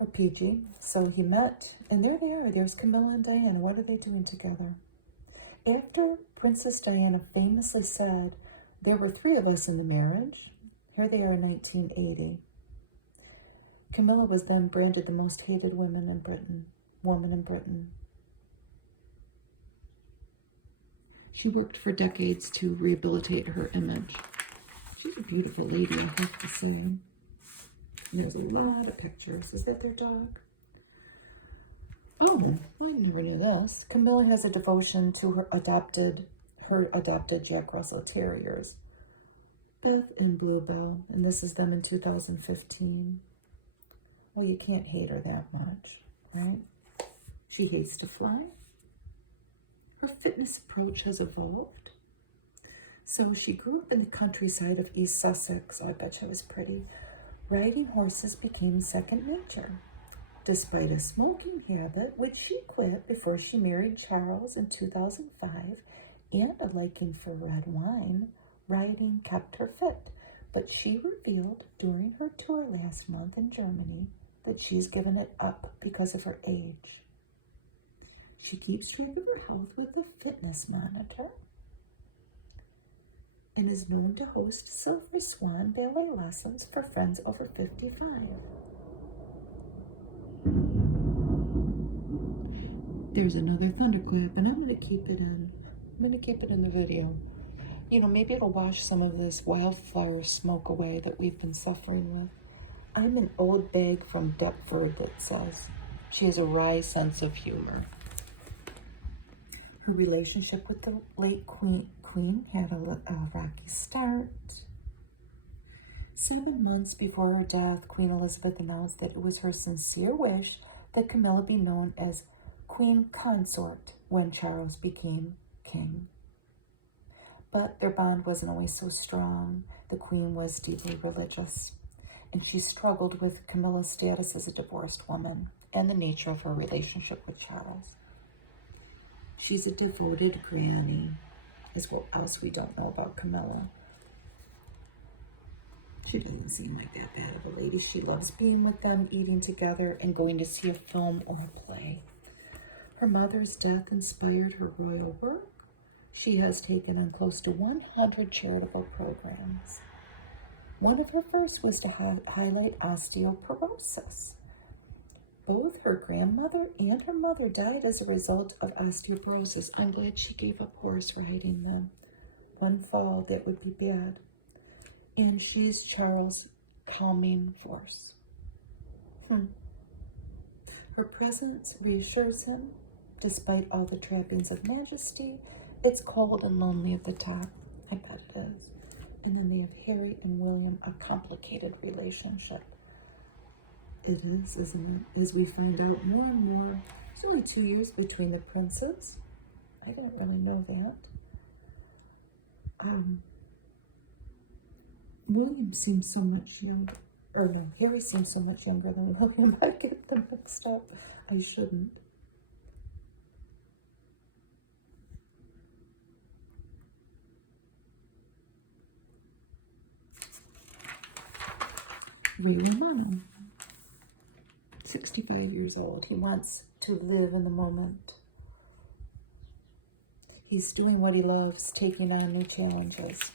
or PG. So he met, and there they are. There's Camilla and Diana. What are they doing together? After Princess Diana famously said, "There were 3 of us in the marriage," here they are in 1980. Camilla was then branded the most hated woman in Britain. She worked for decades to rehabilitate her image. She's a beautiful lady, I have to say. There's a lot of pictures. Is that their dog? Oh, I never knew this. Camilla has a devotion to her adopted Jack Russell Terriers, Beth and Bluebell, and this is them in 2015. Well, you can't hate her that much, right? She hates to fly. Her fitness approach has evolved. So she grew up in the countryside of East Sussex. Oh, I bet you it was pretty. Riding horses became second nature. Despite a smoking habit, which she quit before she married Charles in 2005, and a liking for red wine, riding kept her fit. But she revealed during her tour last month in Germany that she's given it up because of her age. She keeps track of her health with a fitness monitor and is known to host Silver Swan ballet lessons for friends over 55. There's another thunderclap, and I'm going to keep it in. I'm going to keep it in the video. You know, maybe it'll wash some of this wildfire smoke away that we've been suffering with. I'm an old bag from Deptford that says she has a wry sense of humor. Her relationship with the late Queen had a rocky start. 7 months before her death, Queen Elizabeth announced that it was her sincere wish that Camilla be known as Queen Consort when Charles became king. But their bond wasn't always so strong. The Queen was deeply religious, and she struggled with Camilla's status as a divorced woman and the nature of her relationship with Charles. She's a devoted granny, is what else we don't know about Camilla. She doesn't seem like that bad of a lady. She loves being with them, eating together, and going to see a film or a play. Her mother's death inspired her royal work. She has taken on close to 100 charitable programs. One of her first was to highlight osteoporosis. Both her grandmother and her mother died as a result of osteoporosis. I'm glad she gave up horse riding them. One fall, that would be bad. And she's Charles' calming force. Her presence reassures him, despite all the trappings of majesty. It's cold and lonely at the top. I bet it is. And then they have Harry and William, a complicated relationship. It is, isn't it? As we find out more and more. There's only 2 years between the princes. I didn't really know that. William seems so much younger. Or no, Harry seems so much younger than William. I get them mixed up. I shouldn't. Romano, 65 years old. He wants to live in the moment. He's doing what he loves, taking on new challenges.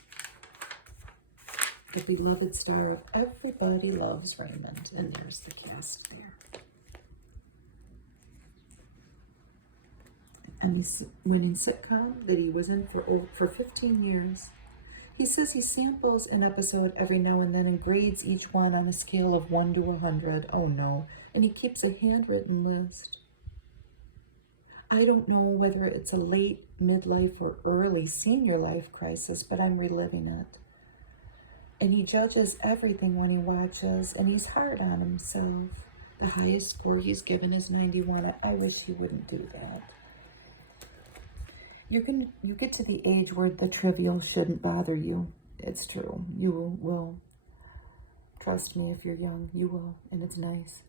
The beloved star of Everybody Loves Raymond. And there's the cast there. And his winning sitcom that he was in for 15 years. He says he samples an episode every now and then and grades each one on a scale of 1 to 100. Oh no. And he keeps a handwritten list. I don't know whether it's a late midlife or early senior life crisis, but I'm reliving it. And he judges everything when he watches, and he's hard on himself. The highest score he's given is 91. I wish he wouldn't do that. You get to the age where the trivial shouldn't bother you. It's true. You will. Trust me, if you're young, you will, and it's nice.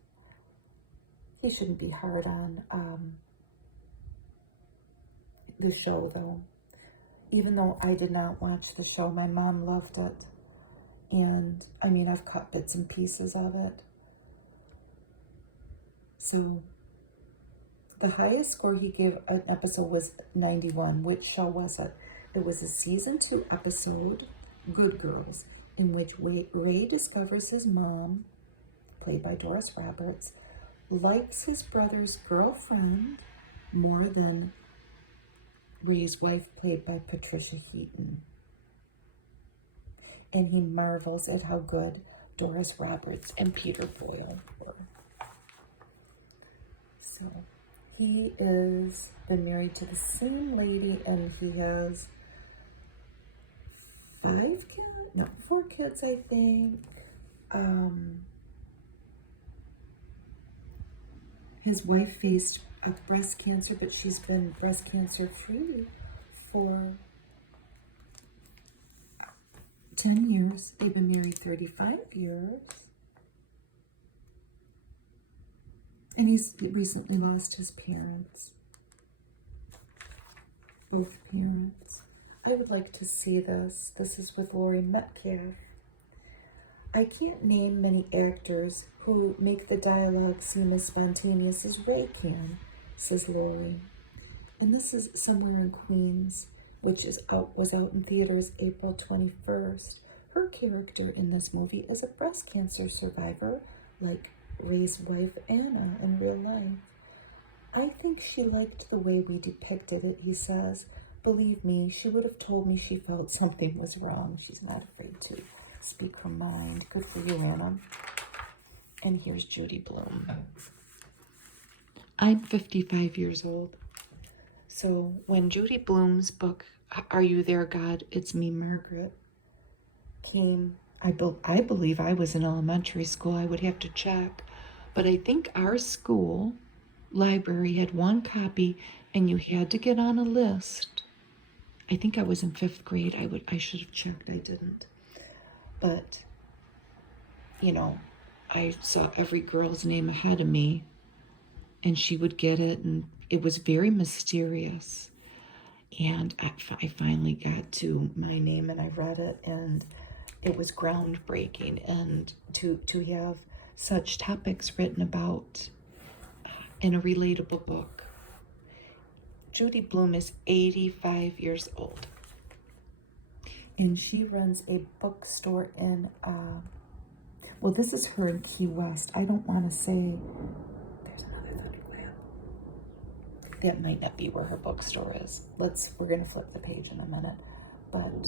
He shouldn't be hard on the show, though. Even though I did not watch the show, my mom loved it. And, I mean, I've caught bits and pieces of it. So the highest score he gave an episode was 91. Which show was it? It was a season 2 episode, Good Girls, in which Ray discovers his mom, played by Doris Roberts, likes his brother's girlfriend more than Ray's wife, played by Patricia Heaton. And he marvels at how good Doris Roberts and Peter Boyle were. So he is been married to the same lady, and he has 4 kids, I think. His wife faced breast cancer, but she's been breast cancer free for 10 years. They've been married 35 years. And he's recently lost his parents. Both parents. I would like to see this. This is with Laurie Metcalf. I can't name many actors who make the dialogue seem as spontaneous as Ray can, says Laurie. And this is Somewhere in Queens, which was out in theaters April 21st. Her character in this movie is a breast cancer survivor, like Ray's wife Anna in real life. I think she liked the way we depicted it, he says. Believe me, she would have told me she felt something was wrong. She's not afraid to speak her mind. Good for you, Anna. And here's Judy Blume. I'm 55 years old. So when Judy Blume's book, Are You There, God? It's Me, Margaret, came, I believe I was in elementary school. I would have to check. But I think our school library had one copy, and you had to get on a list. I think I was in 5th grade. I should have checked. I didn't. But, you know, I saw every girl's name ahead of me, and she would get it, and it was very mysterious. And I finally got to my name, and I read it, and it was groundbreaking. And to have such topics written about in a relatable book. Judy Blume is 85 years old. And she runs a bookstore in, well, this is her in Key West. I don't want to say, there's another thunderclap. That might not be where her bookstore is. We're going to flip the page in a minute. But,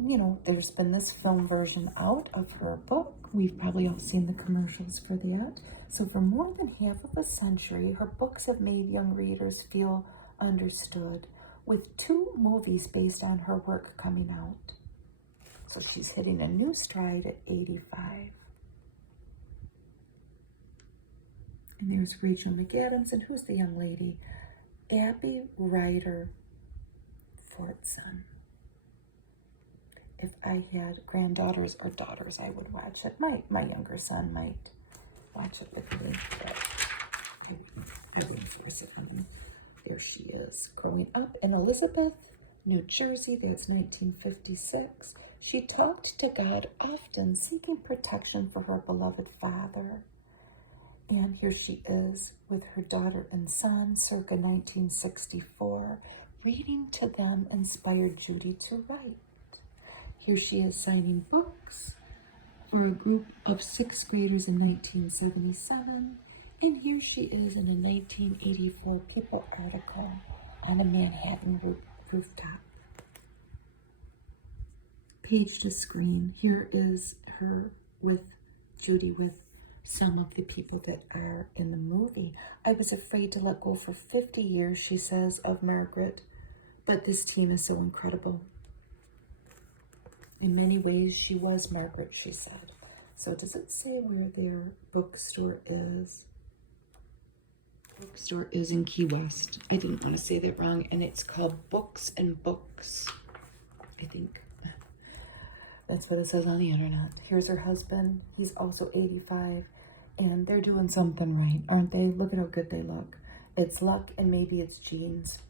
you know, there's been this film version out of her book. We've probably all seen the commercials for that. So for more than half of a century, her books have made young readers feel understood, with 2 movies based on her work coming out. So she's hitting a new stride at 85. And there's Rachel McAdams, and who's the young lady? Abby Ryder Fortson. If I had granddaughters or daughters, I would watch it. My younger son might watch it with me, but I wouldn't force it on him. There she is, growing up in Elizabeth, New Jersey. That's 1956. She talked to God often, seeking protection for her beloved father. And here she is with her daughter and son, circa 1964. Reading to them inspired Judy to write. Here she is signing books for a group of 6th graders in 1977. And here she is in a 1984 People article on a Manhattan rooftop. Page to screen. Here is her with Judy with some of the people that are in the movie. I was afraid to let go for 50 years, she says, of Margaret, but this team is so incredible. In many ways, she was Margaret, she said. So does it say where their bookstore is? Bookstore is in Key West. I didn't want to say that wrong. And it's called Books and Books, I think. That's what it says on the internet. Here's her husband. He's also 85. And they're doing something right, aren't they? Look at how good they look. It's luck, and maybe it's genes.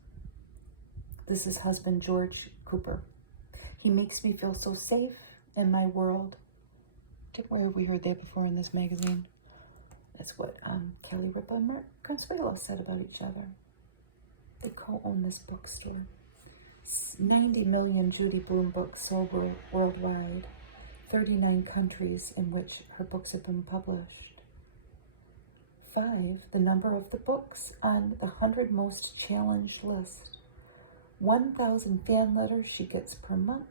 This is husband George Cooper. He makes me feel so safe in my world. Where have we heard that before in this magazine? That's what Kelly, Ripa, and Consuelos said about each other. They co-own this bookstore. 90 million Judy Blume books sold worldwide. 39 countries in which her books have been published. 5, the number of the books on the 100 most challenged list. 1,000 fan letters she gets per month.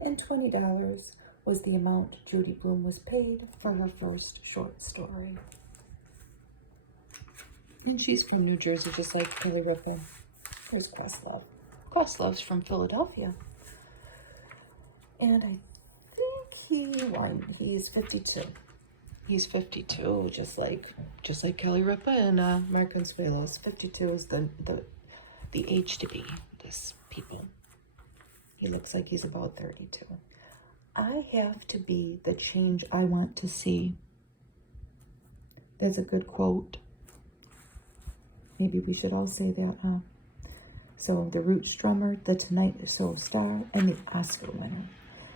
And $20 was the amount Judy Blume was paid for her first short story. And she's from New Jersey, just like Kelly Ripa. Here's Questlove. Questlove's from Philadelphia. And I think he's 52. He's 52, just like Kelly Ripa and Mark Consuelos. 52 is the age to be this people. He looks like he's about 32. I have to be the change I want to see. That's a good quote. Maybe we should all say that, huh? So the Roots drummer, the Tonight Show star, and the Oscar winner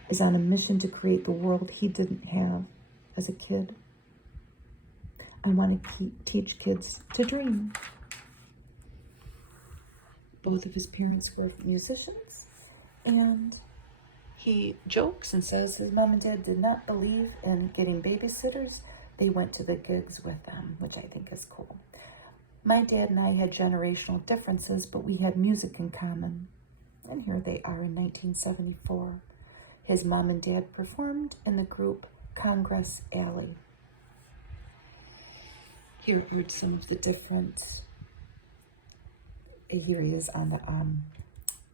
is on a mission to create the world he didn't have as a kid. I want to teach kids to dream. Both of his parents were musicians, and he jokes and says his mom and dad did not believe in getting babysitters. They went to the gigs with them, which I think is cool. My dad and I had generational differences, but we had music in common. And here they are in 1974. His mom and dad performed in the group Congress Alley. Here are some of the different... Here he is on the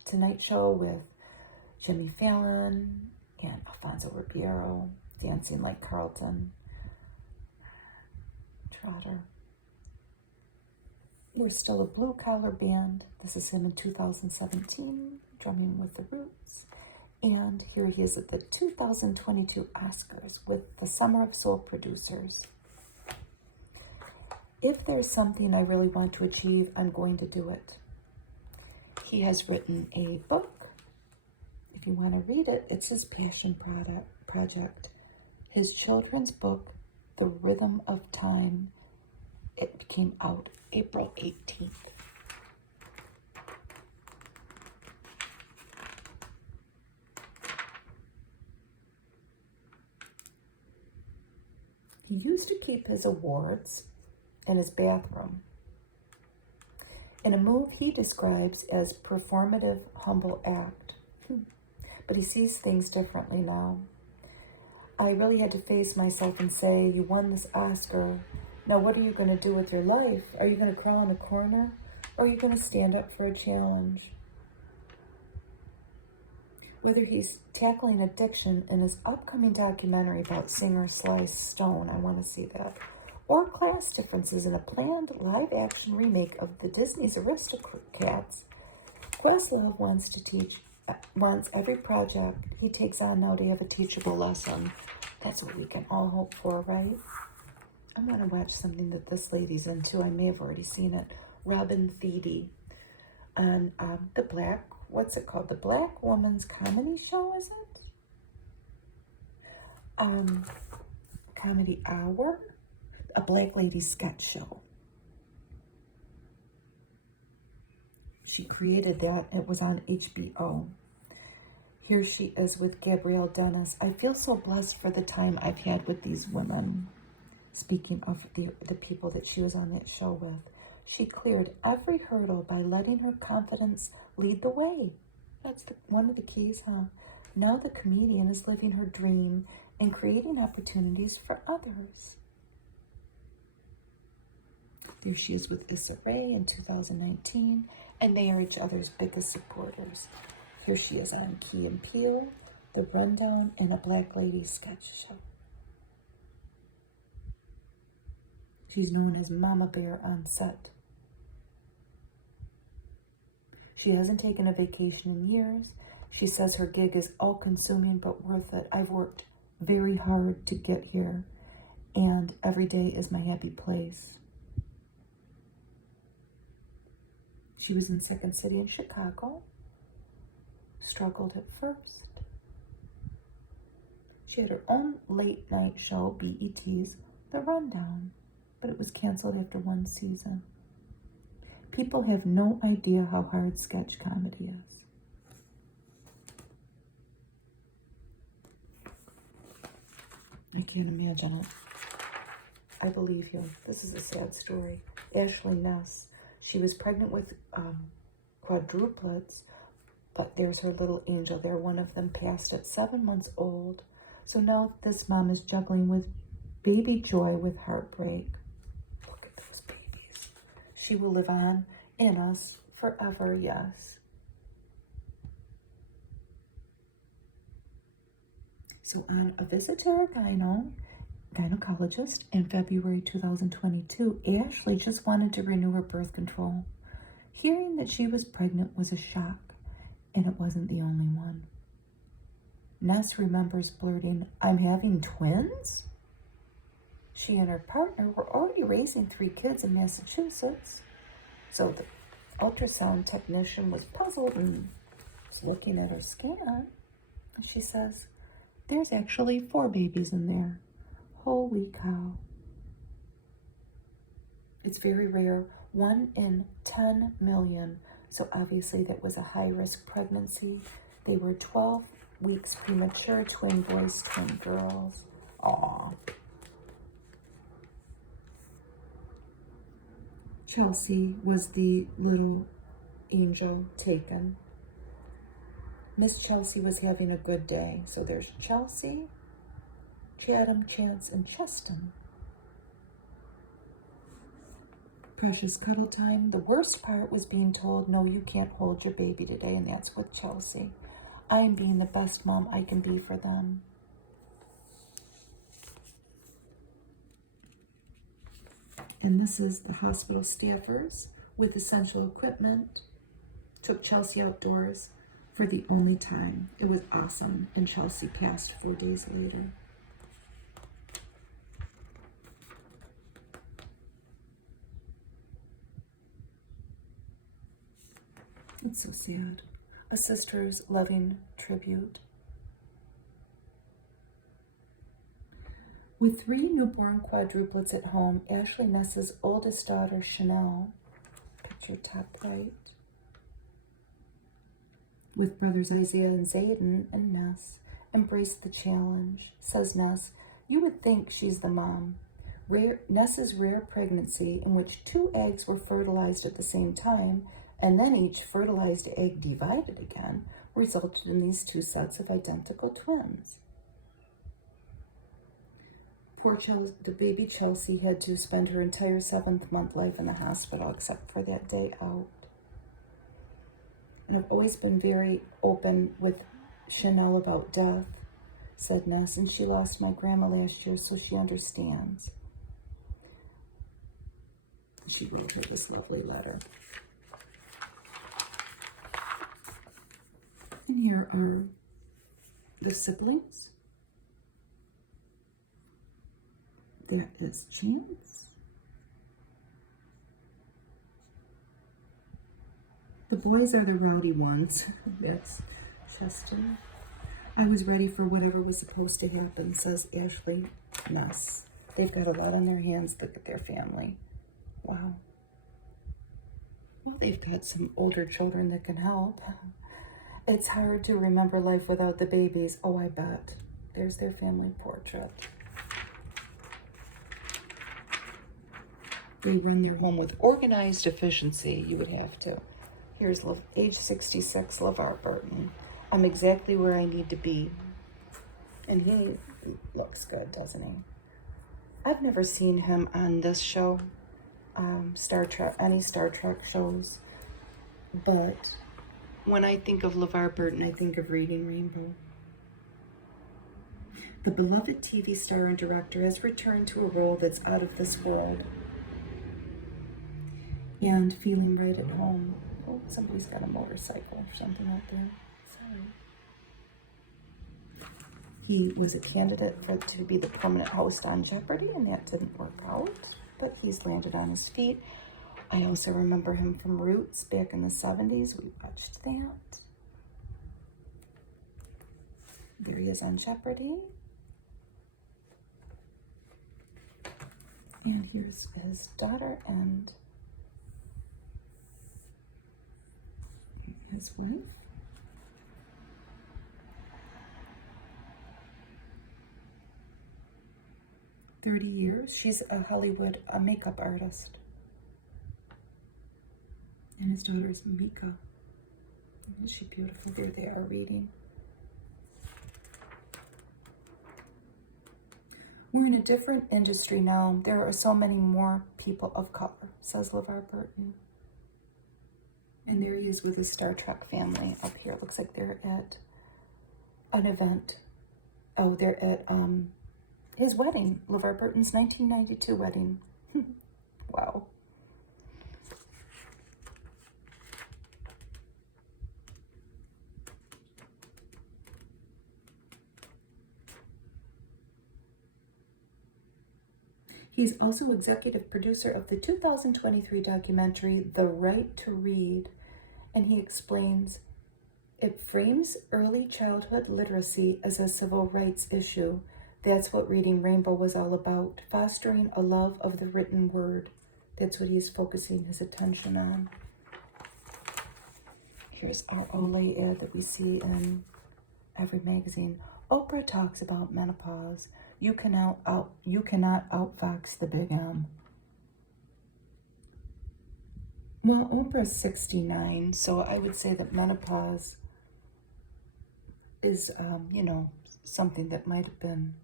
Tonight Show with Jimmy Fallon and Alfonso Ribeiro, dancing like Carlton. Trotter. You're still a blue-collar band. This is him in 2017, drumming with the Roots. And here he is at the 2022 Oscars with the Summer of Soul producers. If there's something I really want to achieve, I'm going to do it. He has written a book. If you want to read it, it's his passion project. His children's book, The Rhythm of Time. It came out April 18th. He used to keep his awards in his bathroom, in a move he describes as performative, humble act. But he sees things differently now. I really had to face myself and say, you won this Oscar. Now what are you going to do with your life? Are you going to crawl in a corner? Or are you going to stand up for a challenge? Whether he's tackling addiction in his upcoming documentary about singer Sly Stone, I want to see that, or class differences in a planned live-action remake of the Disney's Aristocats, Questlove wants every project he takes on now to have a teachable lesson. That's what we can all hope for, right? I'm going to watch something that this lady's into. I may have already seen it. Robin Thede on the Black, what's it called? The Black Woman's Comedy Show, is it? Comedy Hour? A Black Lady sketch show. She created that. It was on HBO. Here she is with Gabrielle Dennis. I feel so blessed for the time I've had with these women. Speaking of the people that she was on that show with, she cleared every hurdle by letting her confidence lead the way. That's one of the keys, huh? Now the comedian is living her dream and creating opportunities for others. There she is with Issa Rae in 2019, and they are each other's biggest supporters. Here she is on Key and Peele, The Rundown, and a Black Lady sketch show. She's known as Mama Bear on set. She hasn't taken a vacation in years. She says her gig is all-consuming but worth it. I've worked very hard to get here, and every day is my happy place. She was in Second City in Chicago. Struggled at first. She had her own late-night show, BET's The Rundown. was canceled after one season. People have no idea how hard sketch comedy is. I can't imagine it. I believe you. This is a sad story. Ashley Ness. She was pregnant with quadruplets, but there's her little angel there. One of them passed at 7 months old. So now this mom is juggling with baby joy with heartbreak. Look at those babies. She will live on in us forever, yes. So on a visit to her gynecologist in February 2022, Ashley just wanted to renew her birth control. Hearing that she was pregnant was a shock, and it wasn't the only one. Ness remembers blurting, "I'm having twins?" She and her partner were already raising 3 kids in Massachusetts. So the ultrasound technician was puzzled and was looking at her scan. And she says, "There's actually 4 babies in there." Holy cow. It's very rare, 1 in 10 million. So obviously that was a high-risk pregnancy. They were 12 weeks premature, twin boys, twin girls. Aww. Chelsea was the little angel taken. Miss Chelsea was having a good day. So there's Chelsea, Chatham, Chance, and Cheston. Precious cuddle time. The worst part was being told, "No, you can't hold your baby today," and that's with Chelsea. I'm being the best mom I can be for them. And this is the hospital staffers with essential equipment. Took Chelsea outdoors for the only time. It was awesome, and Chelsea passed 4 days later. It's so sad. A sister's loving tribute. With 3 newborn quadruplets at home, Ashley Ness's oldest daughter, Chanel, picture top right, with brothers Isaiah and Zayden and Ness, embraced the challenge. Says Ness, "You would think she's the mom." Ness's rare pregnancy, in which 2 eggs were fertilized at the same time, and then each fertilized egg divided again, resulted in these 2 sets of identical twins. Poor the baby Chelsea had to spend her entire 7th-month life in the hospital, except for that day out. And I've always been very open with Chanel about death, said Ness, and she lost my grandma last year, so she understands. She wrote her this lovely letter. And here are the siblings. That is Chance. The boys are the rowdy ones. That's Cheston. I was ready for whatever was supposed to happen, says Ashley Ness. They've got a lot on their hands. Look at their family. Wow. Well, they've got some older children that can help. It's hard to remember life without the babies. Oh, I bet. There's their family portrait. They run their home with organized efficiency. You would have to. Here's age 66, LeVar Burton. I'm exactly where I need to be. And he looks good, doesn't he? I've never seen him on this show, Star Trek, any Star Trek shows. But when I think of LeVar Burton, I think of Reading Rainbow. The beloved TV star and director has returned to a role that's out of this world. And feeling right at home. Oh, somebody's got a motorcycle or something out there. Sorry. He was a candidate to be the permanent host on Jeopardy, and that didn't work out. But he's landed on his feet. I also remember him from Roots back in the 70s. We watched that. There he is on Jeopardy. And here's his daughter and his wife. $30 She's a Hollywood makeup artist. And his daughter is Mika. Isn't she beautiful? There they are reading. We're in a different industry now. There are so many more people of color, says LeVar Burton. And there he is with his Star Trek family up here. Looks like they're at an event. Oh, they're at his wedding, LeVar Burton's 1992 wedding. Wow. He's also executive producer of the 2023 documentary, The Right to Read, and he explains, it frames early childhood literacy as a civil rights issue. That's what Reading Rainbow was all about, fostering a love of the written word. That's what he's focusing his attention on. Here's our Olay ad that we see in every magazine. Oprah talks about menopause. You cannot outfox the big M. Well, Oprah's 69, so I would say that menopause is, something that might have been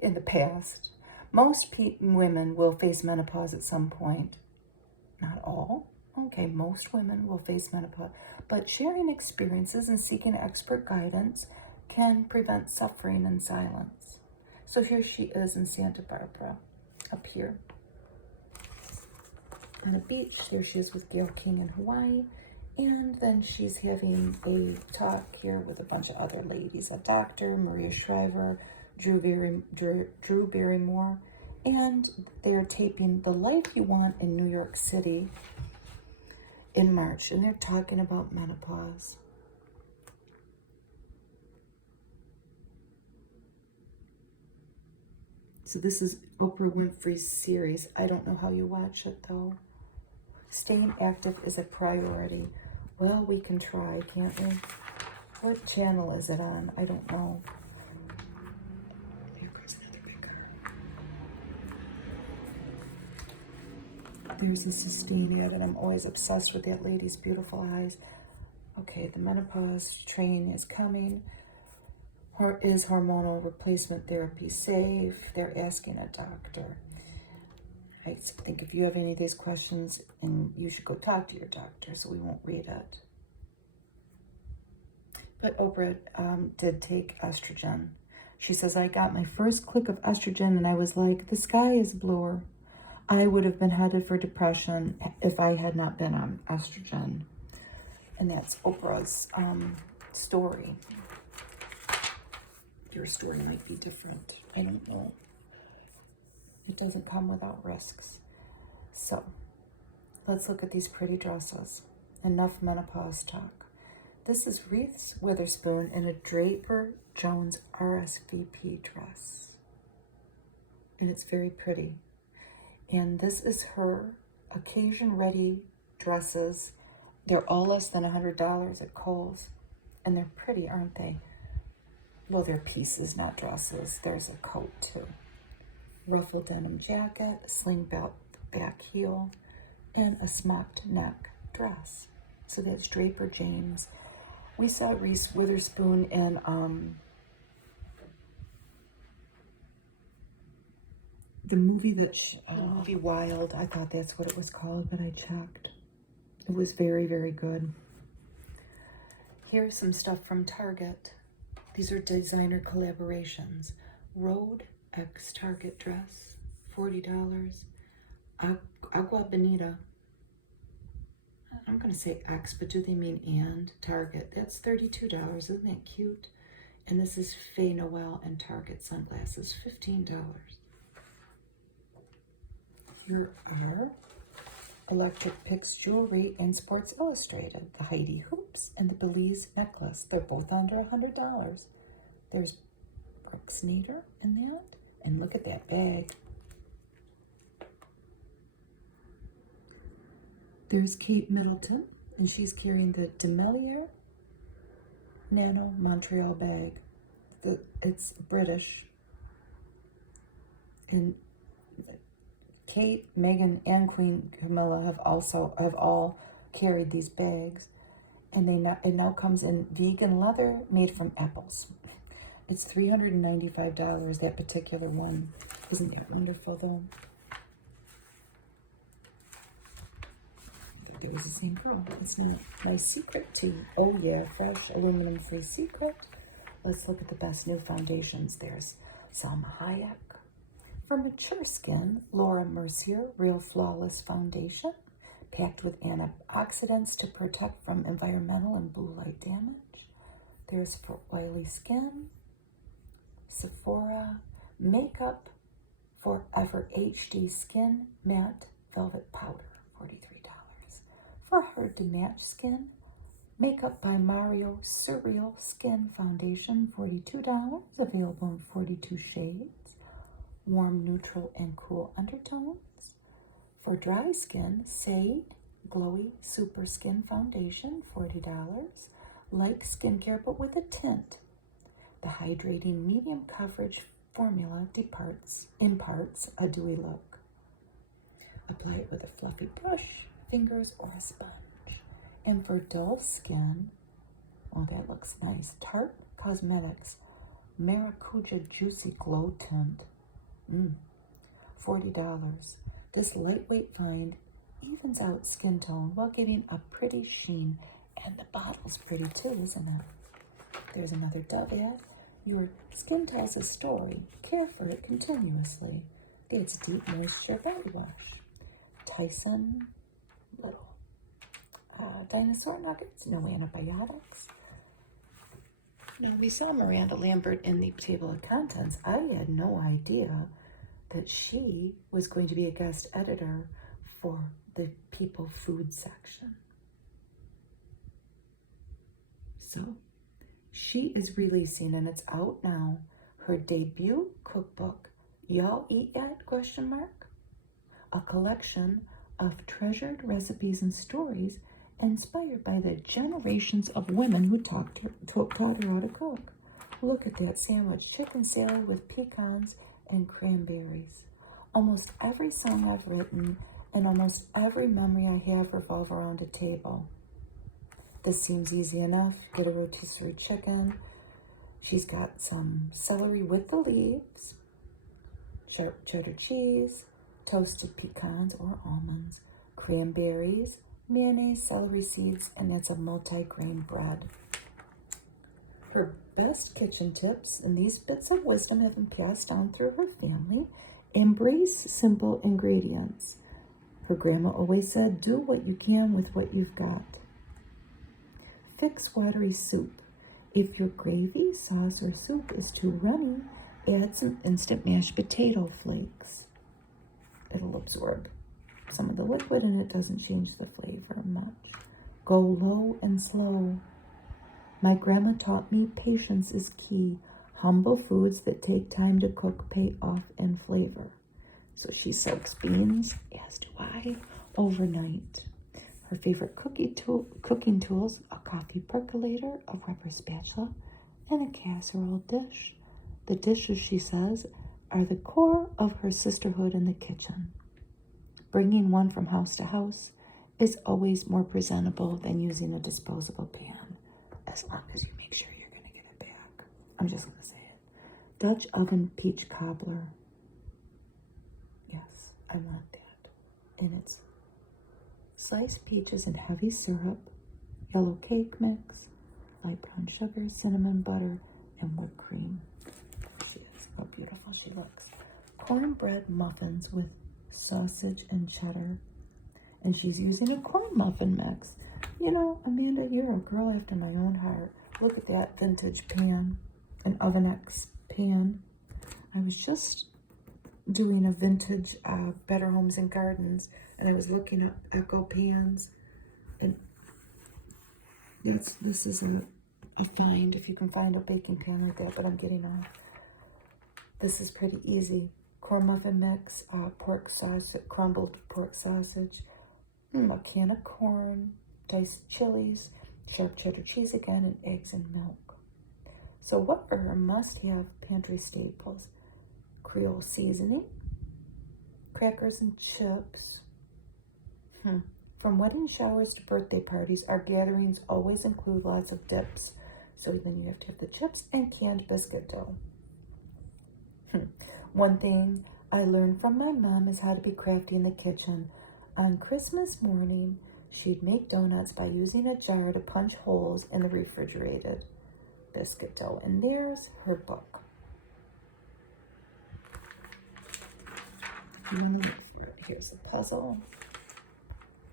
in the past. Most women will face menopause at some point. Not all. Okay, most women will face menopause. But sharing experiences and seeking expert guidance can prevent suffering in silence. So here she is in Santa Barbara, up here on a beach. There she is with Gayle King in Hawaii. And then she's having a talk here with a bunch of other ladies, a doctor, Maria Shriver, Drew Barrymore, and they're taping The Life You Want in New York City in March, and they're talking about menopause. So this is Oprah Winfrey's series. I don't know how you watch it, though. Staying active is a priority. Well, we can try, can't we? What channel is it on? I don't know. Here goes another picture. There's a Sustain ad, and I'm always obsessed with that lady's beautiful eyes. Okay, the menopause train is coming. Is hormonal replacement therapy safe? They're asking a doctor. I think if you have any of these questions, and you should go talk to your doctor, so we won't read it. But Oprah did take estrogen. She says, I got my first click of estrogen and I was like, the sky is bluer. I would have been headed for depression if I had not been on estrogen. And that's Oprah's story. Your story might be different. I don't know. It doesn't come without risks. So, let's look at these pretty dresses. Enough menopause talk. This is Reese Witherspoon in a Draper Jones RSVP dress. And it's very pretty. And this is her occasion-ready dresses. They're all less than $100 at Kohl's. And they're pretty, aren't they? Well, they're pieces, not dresses. There's a coat, too. Ruffled denim jacket, a sling belt back heel, and a smocked neck dress. So that's Draper James. We saw Reese Witherspoon in the movie movie Wild. I thought that's what it was called, but I checked. It was very, very good. Here's some stuff from Target. These are designer collaborations. Road X Target dress, $40. Agua Bonita. I'm going to say X, but do they mean and? Target. That's $32. Isn't that cute? And this is Faye Noel and Target sunglasses, $15. Here are Electric Pix jewelry and Sports Illustrated, the Heidi hoops and the Belize necklace. They're both under $100. There's Brooke Sneader in that. And look at that bag. There's Kate Middleton, and she's carrying the Demelier Nano Montreal bag. It's British. And Kate, Meghan, and Queen Camilla have all carried these bags, and it now comes in vegan leather made from apples. It's $395, that particular one. Isn't that wonderful, though? I think it was the same girl. It's not. Nice secret, too. Oh, yeah, fresh, aluminum-free secret. Let's look at the best new foundations. There's Salma Hayek. For mature skin, Laura Mercier Real Flawless Foundation, packed with antioxidants to protect from environmental and blue light damage. There's for oily skin, Sephora Makeup Forever HD Skin Matte Velvet Powder, $43. For hard to match skin, Makeup by Mario Surreal Skin Foundation, $42, available in 42 shades. Warm, neutral, and cool undertones. For dry skin, Say Glowy Super Skin Foundation, $40. Like skincare, but with a tint. The hydrating medium coverage formula imparts a dewy look. Apply it with a fluffy brush, fingers, or a sponge. And for dull skin, oh, that looks nice. Tarte Cosmetics Maracuja Juicy Glow Tint. $40. This lightweight find evens out skin tone while giving a pretty sheen. And the bottle's pretty too, isn't it? There's another Dove ad. Your skin tells a story. Care for it continuously. It's Deep Moisture Body Wash. Tyson Little. Dinosaur nuggets, no antibiotics. Now, we saw Miranda Lambert in the table of contents. I had no idea that she was going to be a guest editor for the People Food section. So, she is releasing, and it's out now, her debut cookbook, Y'all Eat Yet? ? A collection of treasured recipes and stories inspired by the generations of women who taught her how to cook. Look at that sandwich, chicken salad with pecans and cranberries. Almost every song I've written and almost every memory I have revolve around a table. This seems easy enough. Get a rotisserie chicken. She's got some celery with the leaves, sharp cheddar cheese, toasted pecans or almonds, cranberries, mayonnaise, celery seeds, and it's a multi-grain bread. Her best kitchen tips, and these bits of wisdom have been passed down through her family. Embrace simple ingredients. Her grandma always said, do what you can with what you've got. Fix watery soup. If your gravy, sauce, or soup is too runny, add some instant mashed potato flakes. It'll absorb some of the liquid and it doesn't change the flavor much. Go low and slow. My grandma taught me patience is key. Humble foods that take time to cook pay off in flavor. So she soaks beans, as do I, overnight. Her favorite cooking tools, a coffee percolator, a rubber spatula, and a casserole dish. The dishes, she says, are the core of her sisterhood in the kitchen. Bringing one from house to house is always more presentable than using a disposable pan, as long as you make sure you're going to get it back. I'm just going to say it. Dutch oven peach cobbler. Yes, I want that. And it's sliced peaches in heavy syrup, yellow cake mix, light brown sugar, cinnamon butter, and whipped cream. There she is. How beautiful she looks. Cornbread muffins with sausage and cheddar. And she's using a corn muffin mix. You know, Amanda, you're a girl after my own heart. Look at that vintage pan, an Oven-X pan. I was just doing a vintage Better Homes and Gardens, and I was looking up Echo pans, and this is a find if you can find a baking pan like that, but I'm getting off. This is pretty easy. Corn muffin mix, pork sausage, crumbled pork sausage. A can of corn, diced chilies, sharp cheddar cheese again, and eggs and milk. So what are her must-have pantry staples? Creole seasoning, crackers and chips. From wedding showers to birthday parties, our gatherings always include lots of dips. So then you have to have the chips and canned biscuit dough. One thing I learned from my mom is how to be crafty in the kitchen. On Christmas morning, she'd make donuts by using a jar to punch holes in the refrigerated biscuit dough. And there's her book. Here's the puzzle.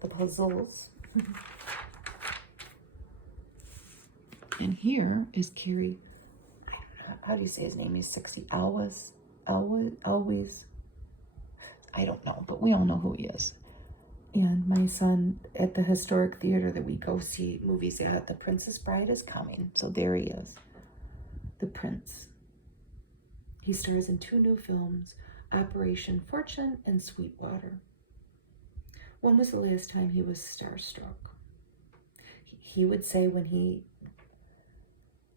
The puzzles. And here is Carrie. How do you say his name? He's 60. Always. I don't know, but we all know who he is. And my son at the historic theater that we go see movies at, The Princess Bride is coming. So there he is. The Prince. He stars in 2 new films, Operation Fortune and Sweetwater. When was the last time he was starstruck? He would say when he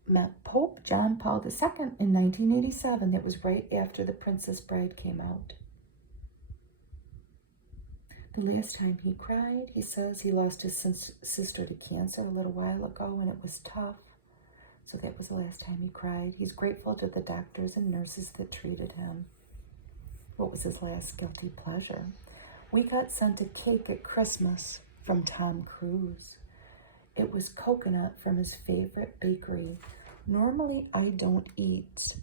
met Pope John Paul II in 1987, that was right after The Princess Bride came out. The last time he cried, he says he lost his sister to cancer a little while ago and it was tough. So that was the last time he cried. He's grateful to the doctors and nurses that treated him. What was his last guilty pleasure? We got sent a cake at Christmas from Tom Cruise. It was coconut from his favorite bakery. Normally, I don't eat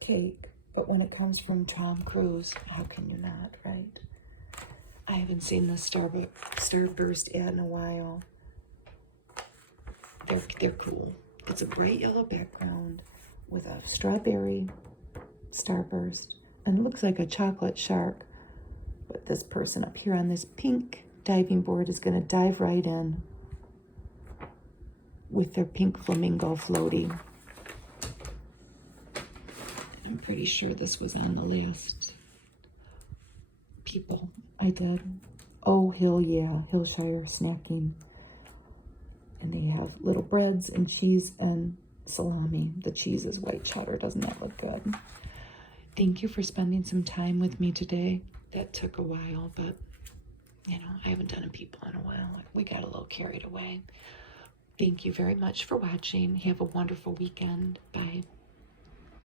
cake, but when it comes from Tom Cruise, how can you not, right? I haven't seen the Starburst ad in a while. They're cool. It's a bright yellow background with a strawberry Starburst, and it looks like a chocolate shark. But this person up here on this pink diving board is going to dive right in with their pink flamingo floaty. I'm pretty sure this was on the list. People I did. Oh, Hillshire snacking. And they have little breads and cheese and salami. The cheese is white cheddar. Doesn't that look good? Thank you for spending some time with me today. That took a while, but I haven't done a people in a while. We got a little carried away. Thank you very much for watching. Have a wonderful weekend. Bye.